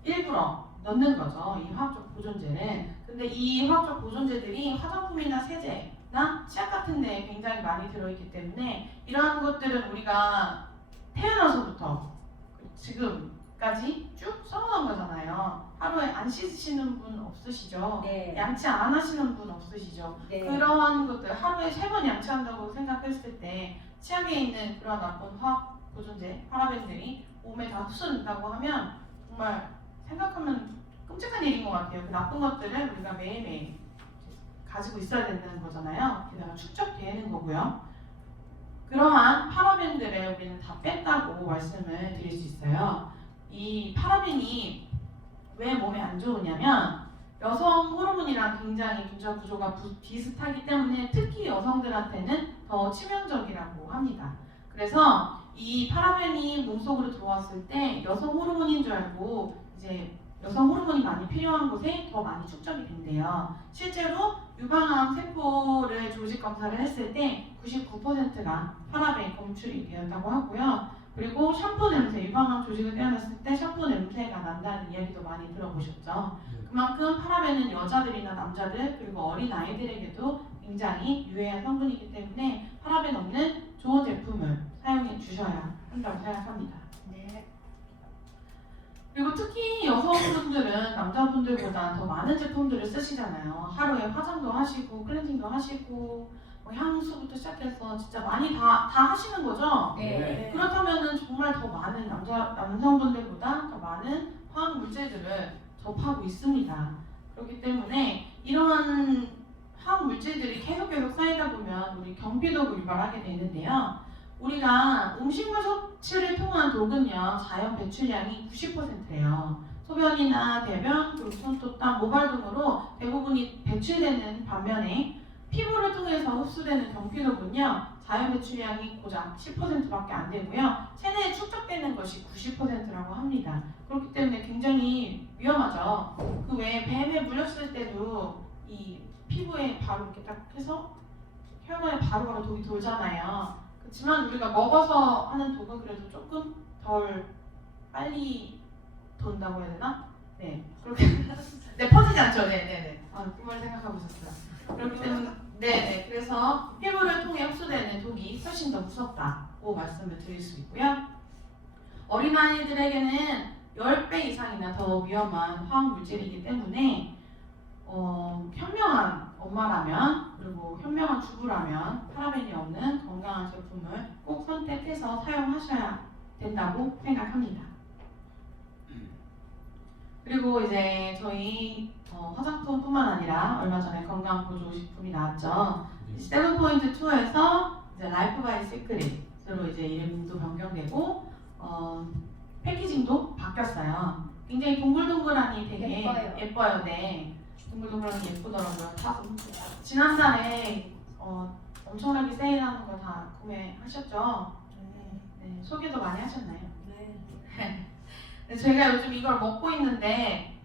일부러 넣는 거죠. 이 화학적 보존제는. 근데 이 화학적 보존제들이 화장품이나 세제나 치약 같은 데에 굉장히 많이 들어있기 때문에 이러한 것들은 우리가 태어나서부터 지금까지 쭉 써오는 거잖아요. 하루에 안 씻으시는 분 없으시죠? 네. 양치 안 하시는 분 없으시죠? 네. 그러한 것들 하루에 3번 양치한다고 생각했을 때 치약에 있는 그런 나쁜 화학 보존제, 파라벤들이 몸에 다 흡수된다고 하면 정말 생각하면 끔찍한 일인 것 같아요. 그 나쁜 것들을 우리가 매일매일 가지고 있어야 된다는 거잖아요. 게다가 축적되는 거고요. 그러한 파라벤들을 우리는 다 뺐다고 말씀을 드릴 수 있어요. 이 파라벤이 왜 몸에 안 좋으냐면 여성 호르몬이랑 굉장히 균자 구조가 비슷하기 때문에 특히 여성들한테는 더 치명적이라고 합니다. 그래서 이 파라벤이 몸속으로 들어왔을 때 여성 호르몬인 줄 알고 이제 여성 호르몬이 많이 필요한 곳에 더 많이 축적이 된대요. 실제로 유방암 세포를 조직 검사를 했을 때 99%가 파라벤 검출이 되었다고 하고요. 그리고 샴푸 냄새, 유방암 조직을 떼어냈을 때 샴푸 냄새가 난다는 이야기도 많이 들어보셨죠. 그만큼 파라벤은 여자들이나 남자들 그리고 어린 아이들에게도 굉장히 유해한 성분이기 때문에 파라벤 없는 좋은 제품을 사용해 주셔야 한다고 생각합니다. 네. 그리고 특히 여성분들은 남자분들보다 더 많은 제품들을 쓰시잖아요. 하루에 화장도 하시고 클렌징도 하시고 향수부터 시작해서 진짜 많이 다 하시는 거죠? 네. 그렇다면은 정말 더 많은 남성분들보다 더 많은 화학 물질들을 접하고 있습니다. 그렇기 때문에 이러한 화학 물질들이 계속 쌓이다 보면 우리 경피독을 유발하게 되는데요. 우리가 음식물 섭취를 통한 독은요, 자연 배출량이 90%예요. 소변이나 대변, 그리고 손톱, 땀, 모발 등으로 대부분이 배출되는 반면에 피부를 통해서 흡수되는 경피독은요, 자연 배출량이 고작 10%밖에 안 되고요. 체내에 축적되는 것이 90%라고 합니다. 그렇기 때문에 굉장히 위험하죠. 그 외에 뱀에 물렸을 때도 이 피부에 바로 이렇게 딱 해서 혈관에 바로바로 독이 돌잖아요. 그렇지만 우리가 먹어서 하는 독은 그래도 조금 덜 빨리 돈다고 해야 되나? 네, 그렇게 네, 퍼지지 않죠. 네네네. 그걸 생각하고 있었어요. 그렇기 때문에 네네. 그래서 피부를 통해 흡수되는 독이 훨씬 더 무섭다고 말씀을 드릴 수 있고요. 어린아이들에게는 10배 이상이나 더 위험한 화학 물질이기 때문에 현명한 엄마라면 그리고 현명한 주부라면 파라벤이 없는 건강한 제품을 꼭 선택해서 사용하셔야 된다고 생각합니다. 그리고 이제 저희 화장품뿐만 아니라 얼마 전에 건강 보조식품이 나왔죠. 7.2에서 이제 라이프 바이 시크릿으로 이제 이름도 변경되고 패키징도 바뀌었어요. 굉장히 동글동글하니 되게 예뻐요. 네. 동글동글하니 예쁘더라고요. 지난달에 엄청나게 세일하는 거 다 구매하셨죠? 네. 소개도 많이 하셨나요? 네. 제가 요즘 이걸 먹고 있는데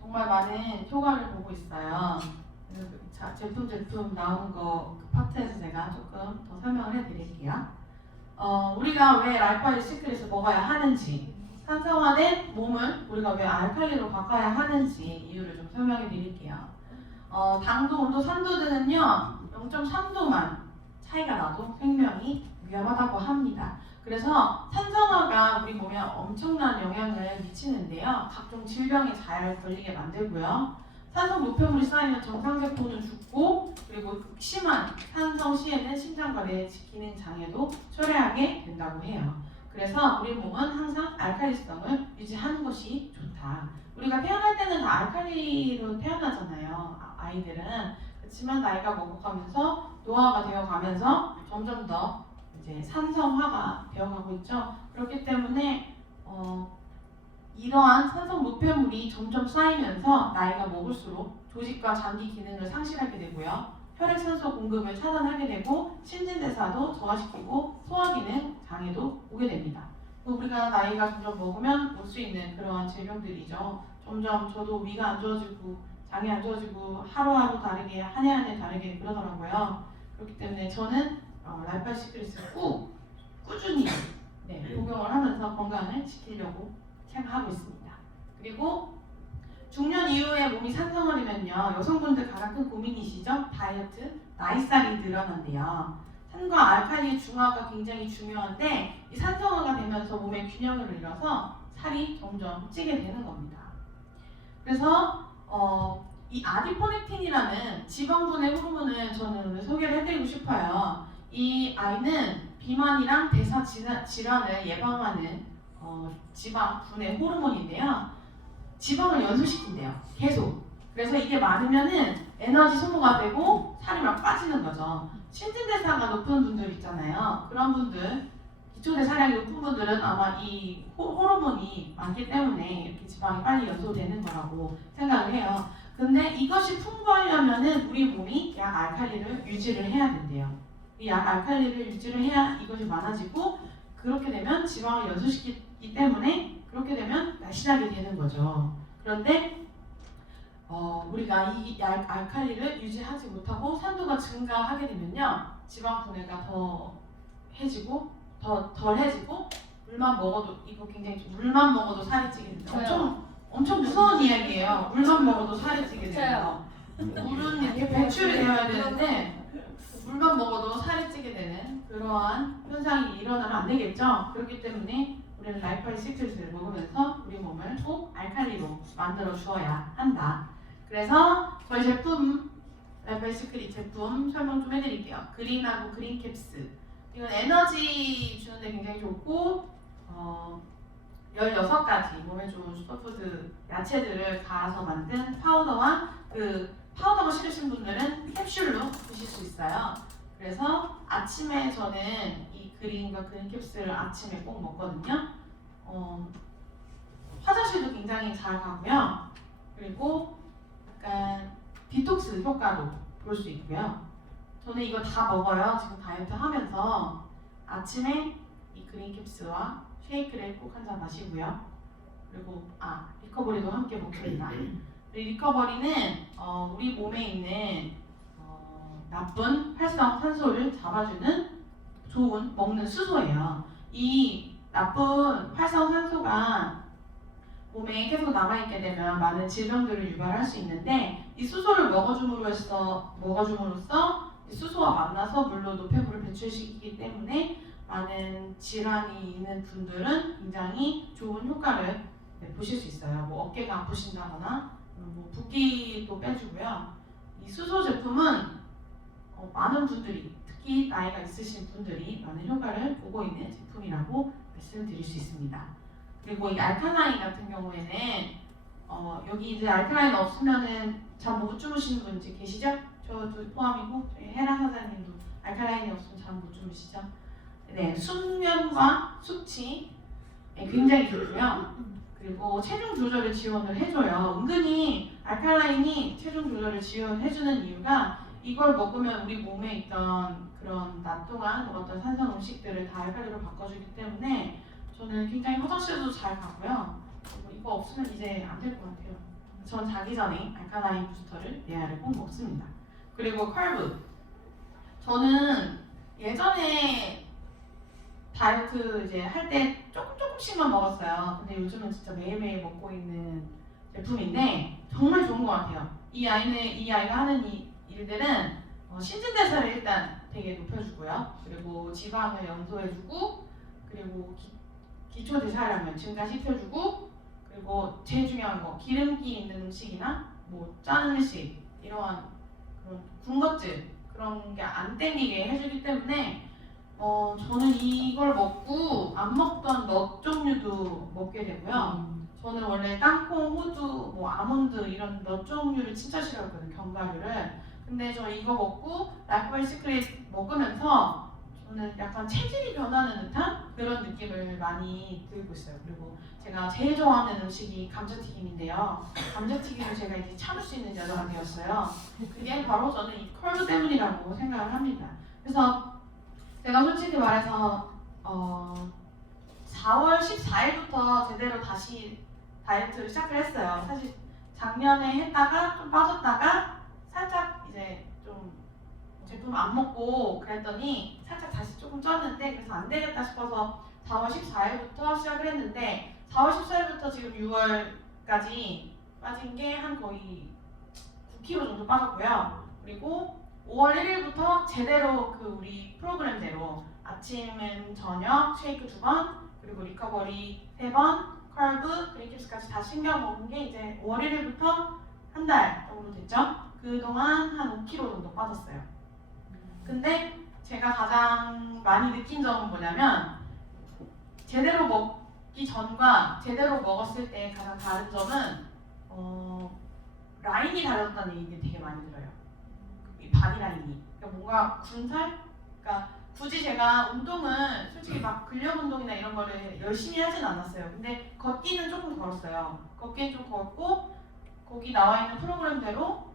정말 많은 효과를 보고 있어요. 그래서 제품 나오는 거 그 파트에서 제가 조금 더 설명을 해드릴게요. 우리가 왜 라이프 시크릿을 먹어야 하는지, 산성화된 몸을 우리가 왜 알칼리로 바꿔야 하는지 이유를 좀 설명해 드릴게요. 당도, 온도, 산도 등은요 0.3도만 차이가 나도 생명이 위험하다고 합니다. 그래서 산성화가 우리 몸에 엄청난 영향을 미치는데요. 각종 질병에 잘 걸리게 만들고요. 산성 노폐물이 쌓이면 정상세포는 죽고 그리고 극심한 산성 시에는 심장과 뇌 기능 장애도 초래하게 된다고 해요. 그래서 우리 몸은 항상 알칼리성을 유지하는 것이 좋다. 우리가 태어날 때는 다 알칼리로 태어나잖아요. 아이들은. 그렇지만 나이가 먹어가면서 노화가 되어가면서 점점 더 이제 산성화가 되어가고 있죠. 그렇기 때문에 이러한 산성 노폐물이 점점 쌓이면서 나이가 먹을수록 조직과 장기 기능을 상실하게 되고요. 혈액산소 공급을 차단하게 되고 신진대사도 저하시키고 소화기능 장애도 오게 됩니다. 우리가 나이가 점점 먹으면 올 수 있는 그러한 질병들이죠. 점점 저도 위가 안 좋아지고 장이 안 좋아지고 하루하루 다르게 한 해 한 해 다르게 그러더라고요. 그렇기 때문에 저는 라이프 시크릿을 꾸준히 복용을 하면서 건강을 지키려고 생각하고 있습니다. 그리고 중년 이후에 몸이 산성화되면요, 여성분들 가장 큰 고민이시죠? 다이어트, 나이살이 늘어난대요. 산과 알칼리의 중화가 굉장히 중요한데 이 산성화가 되면서 몸의 균형을 잃어서 살이 점점 찌게 되는 겁니다. 그래서 이 아디포넥틴이라는 지방분해 호르몬을 저는 오늘 소개를 해드리고 싶어요. 이 아이는 비만이랑 대사 질환을 예방하는 지방 분해 호르몬인데요. 지방을 연소시킨대요. 계속. 그래서 이게 많으면은 에너지 소모가 되고 살이 막 빠지는 거죠. 신진대사가 높은 분들 있잖아요. 그런 분들, 기초대사량이 높은 분들은 아마 이 호르몬이 많기 때문에 이렇게 지방이 빨리 연소되는 거라고 생각을 해요. 근데 이것이 풍부하려면은 우리 몸이 약 알칼리를 유지를 해야 된대요. 이 약 알칼리를 유지를 해야 이것이 많아지고 그렇게 되면 지방을 연소시키기 때문에 그렇게 되면 날씬하게 되는 거죠. 그런데 우리가 이 약 알칼리를 유지하지 못하고 산도가 증가하게 되면요, 지방 분해가 더 해지고 덜 해지고 물만 먹어도 이거 굉장히 물만 먹어도 살이 찌게 돼요. 엄청 무서운 이야기예요. 물만 먹어도 살이 찌게 돼요. 물은 이렇게 배출이 되어야 되는데 물만 먹어도 살이 찌게 되는 그러한 현상이 일어나면 안 되겠죠. 그렇기 때문에 우리는 라이프 시크릿을 먹으면서 우리 몸을 꼭 알칼리로 만들어 주어야 한다. 그래서 저희 제품 라이프 시크릿 제품 설명 좀 해드릴게요. 그린하고 그린캡스, 이건 에너지 주는데 굉장히 좋고 16가지 몸에 좋은 슈퍼푸드 야채들을 갈아서 만든 파우더와 그 파우더가 싫으신 분들은 캡슐로 드실 수 있어요. 그래서 아침에 저는 이 그린과 그린캡슐을 아침에 꼭 먹거든요. 화장실도 굉장히 잘 가고요. 그리고 약간 디톡스 효과도 볼 수 있고요. 저는 이거 다 먹어요. 지금 다이어트 하면서 아침에 이 그린캡스와 쉐이크를 꼭 한 잔 마시고요. 그리고 리커버리도 함께 먹습니다. 리커버리는 우리 몸에 있는 나쁜 활성산소를 잡아주는 좋은 먹는 수소예요. 이 나쁜 활성산소가 몸에 계속 남아있게 되면 많은 질병들을 유발할 수 있는데 이 수소를 먹어줌으로써 이 수소와 만나서 물로 노폐물을 배출시키기 때문에 많은 질환이 있는 분들은 굉장히 좋은 효과를 보실 수 있어요. 뭐 어깨가 아프신다거나 뭐 붓기도 빼주고요. 이 수소 제품은 많은 분들이, 특히 나이가 있으신 분들이 많은 효과를 보고 있는 제품이라고 말씀드릴 수 있습니다. 그리고 이 알칼라인 같은 경우에는 여기 이제 알칼라인 없으면은 잠 못 주무시는 분 이제 계시죠? 저도 포함이고 헤라 사장님도 알칼라인이 없으면 잠 못 주무시죠? 네, 숙면과 숙취 굉장히 좋고요. 그리고 체중 조절을 지원을 해줘요. 은근히 알칼라인이 체중 조절을 지원해주는 이유가 이걸 먹으면 우리 몸에 있던 그런 낮 동안 먹었던 산성 음식들을 다 알칼리로 바꿔주기 때문에 저는 굉장히 화장실도 잘 가고요. 이거 없으면 이제 안 될 것 같아요. 전 자기 전에 알칼라인 부스터를 레아를 꼭 먹습니다. 그리고 컬브. 저는 예전에 다이어트 이제 할 때 조금씩만 먹었어요. 근데 요즘은 진짜 매일매일 먹고 있는 제품인데 정말 좋은 것 같아요. 이 아이가 하는 이 일들은 신진대사를 일단 되게 높여주고요. 그리고 지방을 연소해주고, 그리고 기초 대사량을 증가시켜주고, 그리고 제일 중요한 거 기름기 있는 음식이나 뭐 짠 음식 이러한 그런 군것질 그런 게 안 땡기게 해주기 때문에 저는 이걸 먹고 안 먹던 넛 종류도 먹게 되고요. 저는 원래 땅콩, 호두, 뭐 아몬드 이런 넛 종류를 진짜 싫어했거든요. 견과류를. 근데 저 이거 먹고 라이프바이 시크릿 먹으면서 저는 약간 체질이 변하는 듯한 그런 느낌을 많이 들고 있어요. 그리고 제가 제일 좋아하는 음식이 감자튀김인데요. 감자튀김을 제가 이제 참을 수 있는 여자가 되었어요. 그게 바로 저는 이 컬브 때문이라고 생각을 합니다. 그래서 제가 솔직히 말해서 4월 14일부터 제대로 다시 다이어트를 시작을 했어요. 사실 작년에 했다가 좀 빠졌다가 살짝 이제 좀 제품 안 먹고 그랬더니 살짝 다시 조금 쪘는데 그래서 안 되겠다 싶어서 4월 14일부터 시작을 했는데 4월 14일부터 지금 6월까지 빠진 게 한 거의 9kg 정도 빠졌고요. 그리고 5월 1일부터 제대로 그 우리 프로그램대로 아침은 저녁 쉐이크 2번 그리고 리커버리 3번 컬브 그린캡스까지 다 챙겨 먹은 게 이제 5월 1일부터 한 달 정도 됐죠. 그동안 한 5kg 정도 빠졌어요. 근데 제가 가장 많이 느낀 점은 뭐냐면 제대로 먹기 전과 제대로 먹었을 때 가장 다른 점은 라인이 달라졌다는 얘기가 되게 많이 들어요. 이 바디 라인이. 그러니까 뭔가 군살? 그러니까 굳이 제가 운동은 솔직히 막 근력 운동이나 이런 거를 열심히 하진 않았어요. 근데 걷기는 조금 걸었어요. 걷기는 좀 걷고 거기 나와 있는 프로그램대로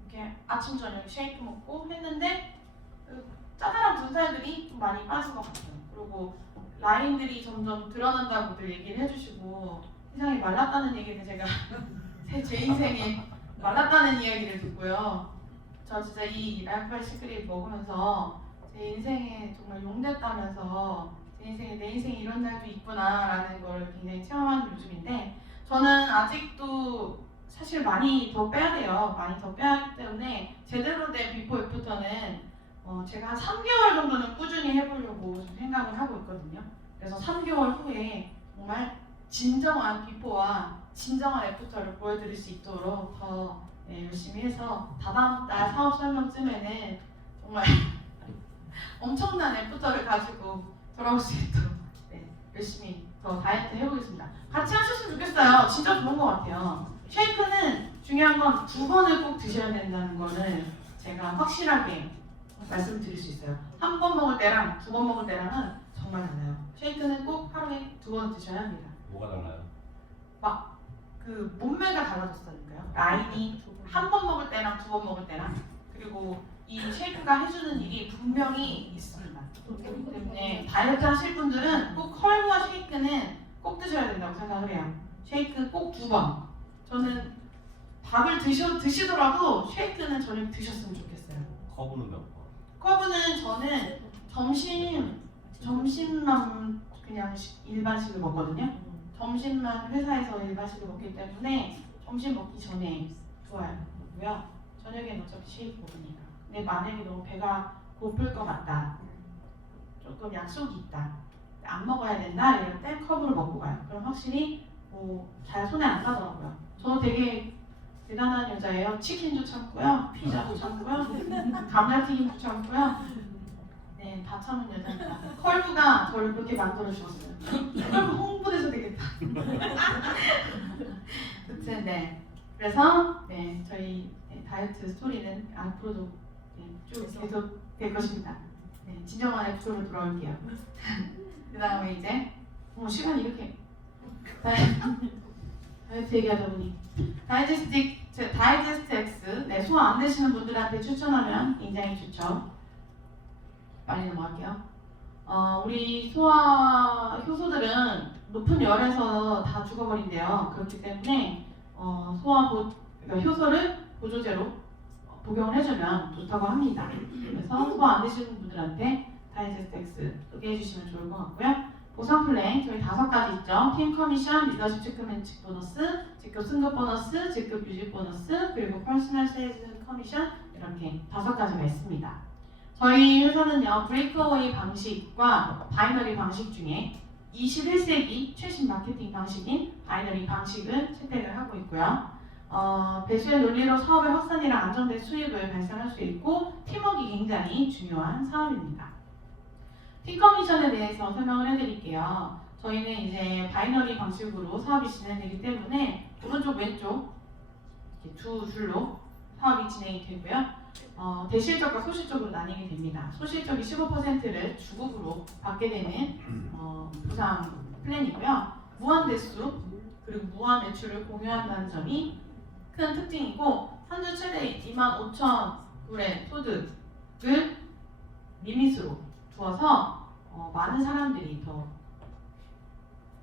이렇게 아침 저녁 쉐이크 먹고 했는데 짜잘한 군살들이 좀 많이 빠진 것 같아요. 그리고 라인들이 점점 드러난다고들 얘기를 해주시고 세상이 말랐다는 얘기를 제가 제 인생에 말랐다는 이야기를 듣고요. 저 진짜 이 라이프바이 시크릿 먹으면서 제 인생에 정말 용됐다면서 제 인생에 내 인생에 이런 날도 있구나라는 걸 굉장히 체험하는 요즘인데 저는 아직도 사실 많이 더 빼야 돼요. 많이 더 빼야 하기 때문에 제대로 된 비포 애프터는 제가 한 3개월 정도는 꾸준히 해보려고 생각을 하고 있거든요. 그래서 3개월 후에 정말 진정한 비포와 진정한 애프터를 보여드릴 수 있도록 더 열심히 해서 다다음 달 사업 설명쯤에는 정말 엄청난 애프터를 가지고 돌아올 수 있도록 열심히 더 다이어트 해보겠습니다. 같이 하셨으면 좋겠어요. 진짜 좋은 것 같아요. 쉐이크는 중요한 건 2번을 꼭 드셔야 된다는 거를 제가 확실하게 말씀드릴 수 있어요. 한 번 먹을 때랑 2번 먹을 때랑은 정말 달라요. 쉐이크는 꼭 하루에 2번 드셔야 합니다. 뭐가 달라요? 막 그 몸매가 달라졌다니까요. 라인이 한 번 먹을 때랑 2번 먹을 때랑 그리고 이 쉐이크가 해주는 일이 분명히 있습니다. 그렇기 때문에 다이어트 하실 분들은 꼭 컬브와 쉐이크는 꼭 드셔야 된다고 생각을 해요. 쉐이크 꼭 2번. 저는 밥을 드시더라도 쉐이크는 저녁 드셨으면 좋겠어요. 커브는 몇 번? 커브는 저는 점심만 그냥 일반식을 먹거든요. 점심만 회사에서 일반식을 먹기 때문에 점심 먹기 전에 좋아요. 저녁에는 어차피 쉐이크 먹으니까. 근데 만약에 너무 배가 고플 것 같다. 조금 약속이 있다. 안 먹어야 된다. 이럴 때 컵으로 먹고 가요. 그럼 확실히 잘 손에 안 가더라고요. 저 되게 대단한 여자예요. 치킨도 참고요. 피자도 참고요. 감자튀김도 참고요. 네, 다 참은 여자입니다. 컬브가 저를 그렇게 만들어 주셨어요. 컬브 홍보돼서 되겠다. 아무튼 네. 그래서 네, 저희 다이어트 스토리는 앞으로도 쭉 계속 될 것입니다. 네, 진정한 에피소드로 돌아올게요. 그 다음에 이제 시간이 이렇게 다이어트 얘기하다 보니 다이제스트 X 소화 안 되시는 분들한테 추천하면 굉장히 좋죠. 빨리 넘어갈게요. 우리 소화 효소들은 높은 열에서 다 죽어버린대요. 그렇기 때문에 그러니까 효소를 보조제로 복용을 해주면 좋다고 합니다. 그래서 소화 안 되시는 분들한테 다이제스트 X 소개해 주시면 좋을 것 같고요. 보상 플랜 저희 5가지 있죠. 팀 커미션, 리더십 체크맨치 보너스, 직급 승급 보너스, 직급 유지 보너스, 그리고 퍼스널 세일즈 커미션 이렇게 5가지가 있습니다. 저희 회사는요, 브레이크어웨이 방식과 바이너리 방식 중에 21세기 최신 마케팅 방식인 바이너리 방식을 채택을 하고 있고요. 배수의 논리로 사업의 확산이랑 안정된 수익을 발생할 수 있고 팀워크가 굉장히 중요한 사업입니다. 팀 커미션에 대해서 설명을 해드릴게요. 저희는 이제 바이너리 방식으로 사업이 진행되기 때문에 오른쪽 왼쪽 이렇게 두 줄로 사업이 진행이 되고요. 대실적과 소실적으로 나뉘게 됩니다. 소실적이 15%를 주급으로 받게 되는 보상 플랜이고요. 무한 대수 그리고 무한 매출을 공유한다는 점이 큰 특징이고 한 주 최대 25,000불의 소득을 리밋으로 두어서 많은 사람들이 더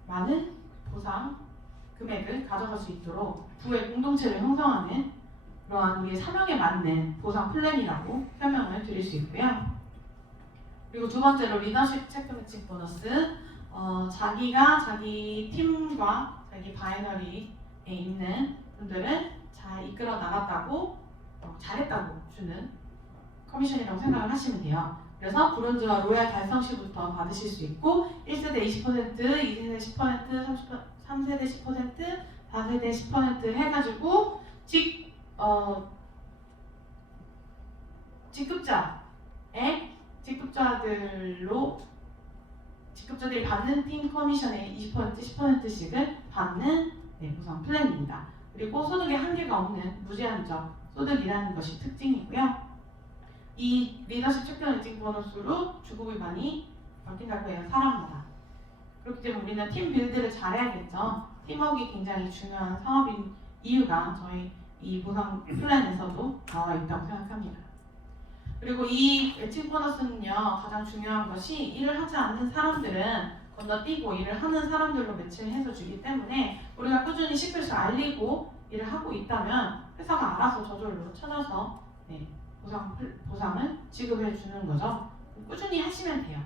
많은 보상 금액을 가져갈 수 있도록 부의 공동체를 형성하는 그러한 우리의 사명에 맞는 보상 플랜이라고 설명을 드릴 수 있고요. 그리고 두 번째로 리더십 체크 매칭 보너스. 자기가 자기 팀과 자기 바이너리에 있는 분들을 잘 이끌어 나갔다고 잘했다고 주는 커미션이라고 생각을 하시면 돼요. 그래서 브론즈와 로얄 달성 시부터 받으실 수 있고 1세대 20%, 2세대 10%, 3세대 10%, 4세대 10% 해가지고 직급자들이 받는 팀 커미션의 20%, 10%씩을 받는 보상 플랜입니다. 그리고 소득에 한계가 없는 무제한적 소득이라는 것이 특징이고요. 이 리더십 체크 매칭 보너스로 주급이 많이 바뀐다고 해요. 사람마다. 그렇기 때문에 우리는 팀 빌드를 잘해야겠죠. 팀워크가 굉장히 중요한 사업인 이유가 저희 이 보상 플랜에서도 나와 있다고 생각합니다. 그리고 이 매칭 보너스는요, 가장 중요한 것이 일을 하지 않는 사람들은 건너뛰고 일을 하는 사람들로 매칭을 해서 주기 때문에 우리가 꾸준히 시크릿을 알리고 일을 하고 있다면 회사가 알아서 저절로 찾아서 보상을 지급해 주는 거죠. 꾸준히 하시면 돼요.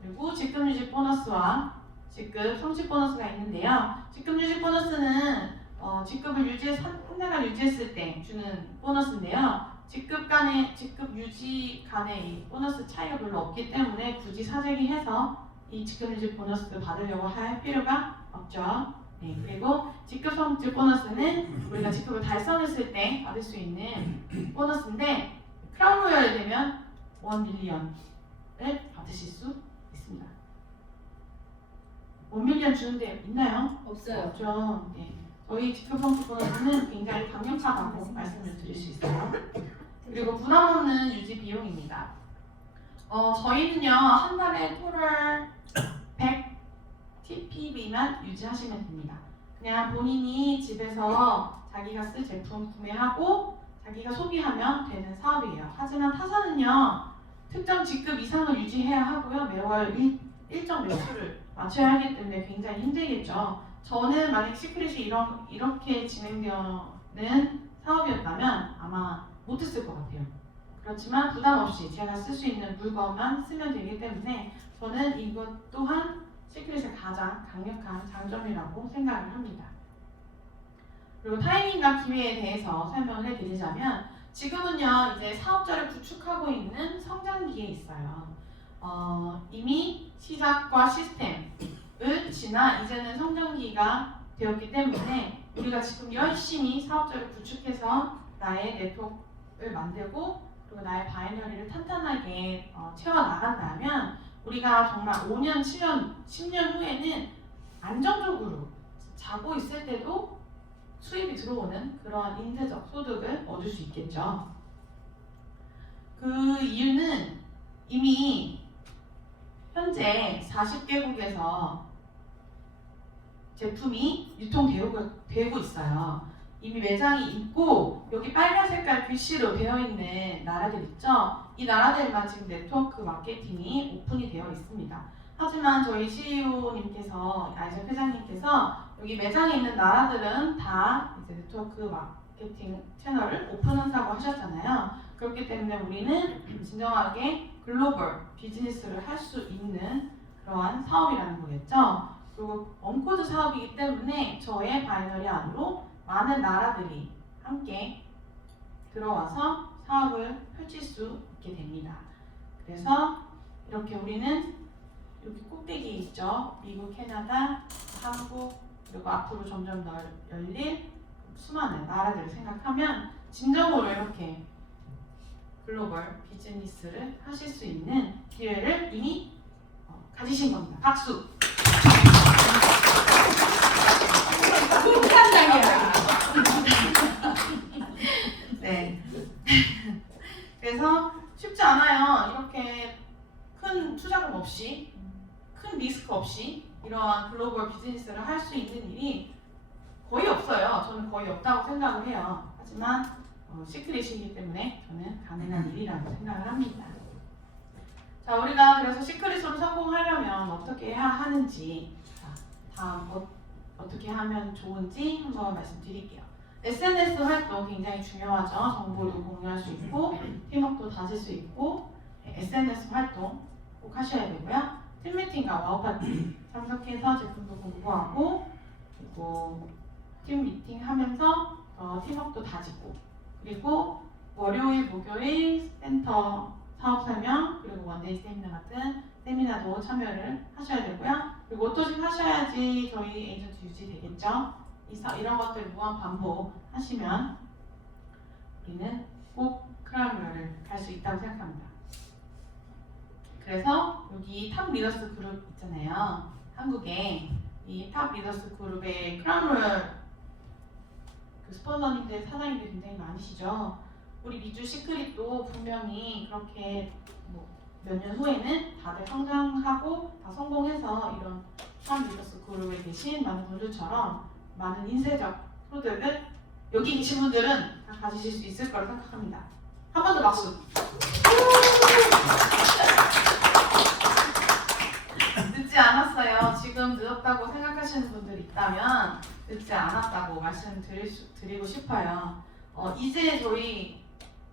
그리고 직급 유지 보너스와 직급 성취 보너스가 있는데요. 직급 유지 보너스는 직급을 유지해서 3년간 유지했을 때 주는 보너스인데요. 직급 유지 간의 보너스 차이가 별로 없기 때문에 굳이 사재기해서 이 직급 유지 보너스 받으려고 할 필요가 없죠. 그리고 직급 성취 보너스는 우리가 직급을 달성했을 때 받을 수 있는 보너스인데 크라운 로얄이 되면 1 밀리언을 받으실 수 있습니다. 1 밀리언 주는 데 있나요? 없어요. 없죠. 저희 직급 성취 보너스는 굉장히 강력하다고 말씀을 드릴 수 있어요. 그리고 부담 없는 유지 비용입니다. 저희는요, 한 달에 토럴 100 TPB만 유지하시면 됩니다. 그냥 본인이 집에서 자기가 쓸 제품 구매하고 자기가 소비하면 되는 사업이에요. 하지만 타사는요, 특정 직급 이상을 유지해야 하고요. 매월 일정 매출을 맞춰야 하기 때문에 굉장히 힘들겠죠. 저는 만약 시크릿이 이렇게 진행되는 사업이었다면 아마 못했을 것 같아요. 그렇지만 부담 없이 제가 쓸 수 있는 물건만 쓰면 되기 때문에 저는 이것 또한 시크릿의 가장 강력한 장점이라고 생각을 합니다. 그리고 타이밍과 기회에 대해서 설명을 해드리자면 지금은요, 이제 사업자를 구축하고 있는 성장기에 있어요. 이미 시작과 시스템을 지나 이제는 성장기가 되었기 때문에 우리가 지금 열심히 사업자를 구축해서 나의 네트워크를 만들고 그리고 나의 바이너리를 탄탄하게 채워나간다면 우리가 정말 5년, 7년, 10년 후에는 안정적으로 자고 있을 때도 수입이 들어오는 그런 인재적 소득을 얻을 수 있겠죠. 그 이유는 이미 현재 40개국에서 제품이 유통되고 있어요. 이미 매장이 있고 여기 빨간 색깔 글씨로 되어 있는 나라들 있죠? 이 나라들만 지금 네트워크 마케팅이 오픈이 되어 있습니다. 하지만 저희 CEO님께서, 아이작 회장님께서 여기 매장에 있는 나라들은 다 이제 네트워크 마케팅 채널을 오픈한다고 하셨잖아요. 그렇기 때문에 우리는 진정하게 글로벌 비즈니스를 할 수 있는 그러한 사업이라는 거겠죠. 그리고 언코드 사업이기 때문에 저의 바이너리 안으로 많은 나라들이 함께 들어와서 사업을 펼칠 수 있게 됩니다. 그래서 이렇게 우리는 이렇게 꼭대기에 있죠. 미국, 캐나다, 한국, 그리고 앞으로 점점 열릴 수많은 나라들을 생각하면 진정으로 이렇게 글로벌 비즈니스를 하실 수 있는 기회를 이미 가지신 겁니다. 박수! 한장이에요. 네. 그래서 쉽지 않아요. 이렇게 큰 투자금 없이, 큰 리스크 없이 이러한 글로벌 비즈니스를 할 수 있는 일이 거의 없어요. 저는 거의 없다고 생각을 해요. 하지만 시크릿이기 때문에 저는 가능한 일이라고 생각을 합니다. 자, 우리가 그래서 시크릿으로 성공하려면 어떻게 해야 하는지, 다음 어떻게 하면 좋은지 한번 말씀드릴게요. SNS 활동 굉장히 중요하죠. 정보를 공유할 수 있고 팀워크도 다질 수 있고 SNS 활동 꼭 하셔야 되고요. 팀미팅과 와우파티 참석해서 제품도 공부하고 그리고 팀미팅 하면서 팀워크도 다지고 그리고 월요일, 목요일 센터 사업 설명 그리고 원데이 세미나 같은 세미나도 참여를 하셔야 되고요. 그리고 오토직 하셔야지 저희 에이전트 유지되겠죠. 이런 것들 무한 반복하시면 우리는 꼭 크라운웰을 갈 수 있다고 생각합니다. 그래서 여기 탑 리더스 그룹 있잖아요. 한국에 이 탑 리더스 그룹의 크라운웰 그 스폰서님들, 사장님들 굉장히 많으시죠. 우리 미주 시크릿도 분명히 그렇게 몇 년 후에는 다들 성장하고 다 성공해서 이런 탑 리더스 그룹에 계신 많은 분들처럼 많은 인쇄적 프로덕트를 여기 계신 분들은 다 가지실 수 있을 거라고 생각합니다. 한 번 더 박수! 늦지 않았어요. 지금 늦었다고 생각하시는 분들 있다면 늦지 않았다고 말씀드리고 싶어요. 이제 저희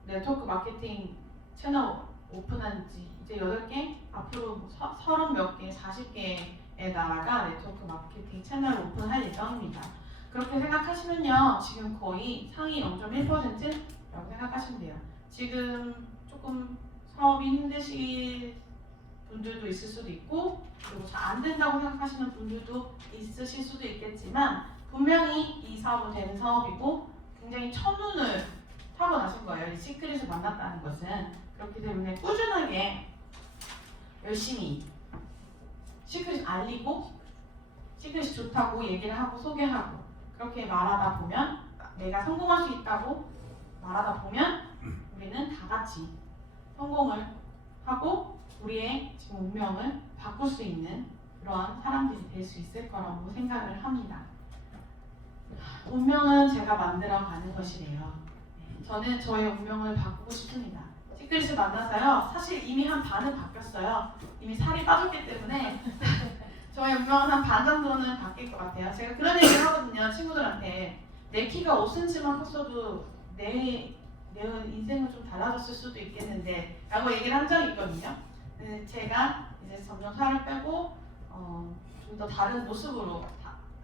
네트워크 마케팅 채널 오픈한 지 이제 8개, 앞으로 30몇 개, 40개의 나라가 네트워크 마케팅 채널을 오픈할 예정입니다. 그렇게 생각하시면요, 지금 거의 상위 0.1%라고 생각하시면 돼요. 지금 조금 사업이 힘드실 분들도 있을 수도 있고, 그리고 잘 안 된다고 생각하시는 분들도 있으실 수도 있겠지만, 분명히 이 사업은 되는 사업이고, 굉장히 첫눈을 타고나신 거예요. 이 시크릿을 만났다는 것은. 그렇기 때문에 꾸준하게 열심히 시크릿 알리고, 시크릿이 좋다고 얘기를 하고 소개하고, 그렇게 말하다 보면, 내가 성공할 수 있다고 말하다 보면 우리는 다 같이 성공을 하고 우리의 지금 운명을 바꿀 수 있는 그러한 사람들이 될 수 있을 거라고 생각을 합니다. 운명은 제가 만들어가는 것이래요. 저는 저의 운명을 바꾸고 싶습니다. 시크릿을 만나서요, 사실 이미 한 반은 바뀌었어요. 이미 살이 빠졌기 때문에 저의 운명은 한 반 정도는 바뀔 것 같아요. 제가 그런 얘기를 하거든요, 친구들한테. 내 키가 5cm만 컸어도 내 인생은 좀 달라졌을 수도 있겠는데 라고 얘기를 한 적이 있거든요. 제가 이제 점점 살을 빼고 좀 더 다른 모습으로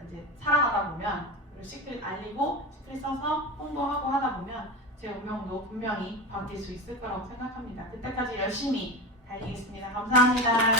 이제 살아가다 보면, 그리고 시크릿 알리고 시크릿 써서 홍보하고 하다 보면 제 운명도 분명히 바뀔 수 있을 거라고 생각합니다. 그때까지 열심히 달리겠습니다. 감사합니다.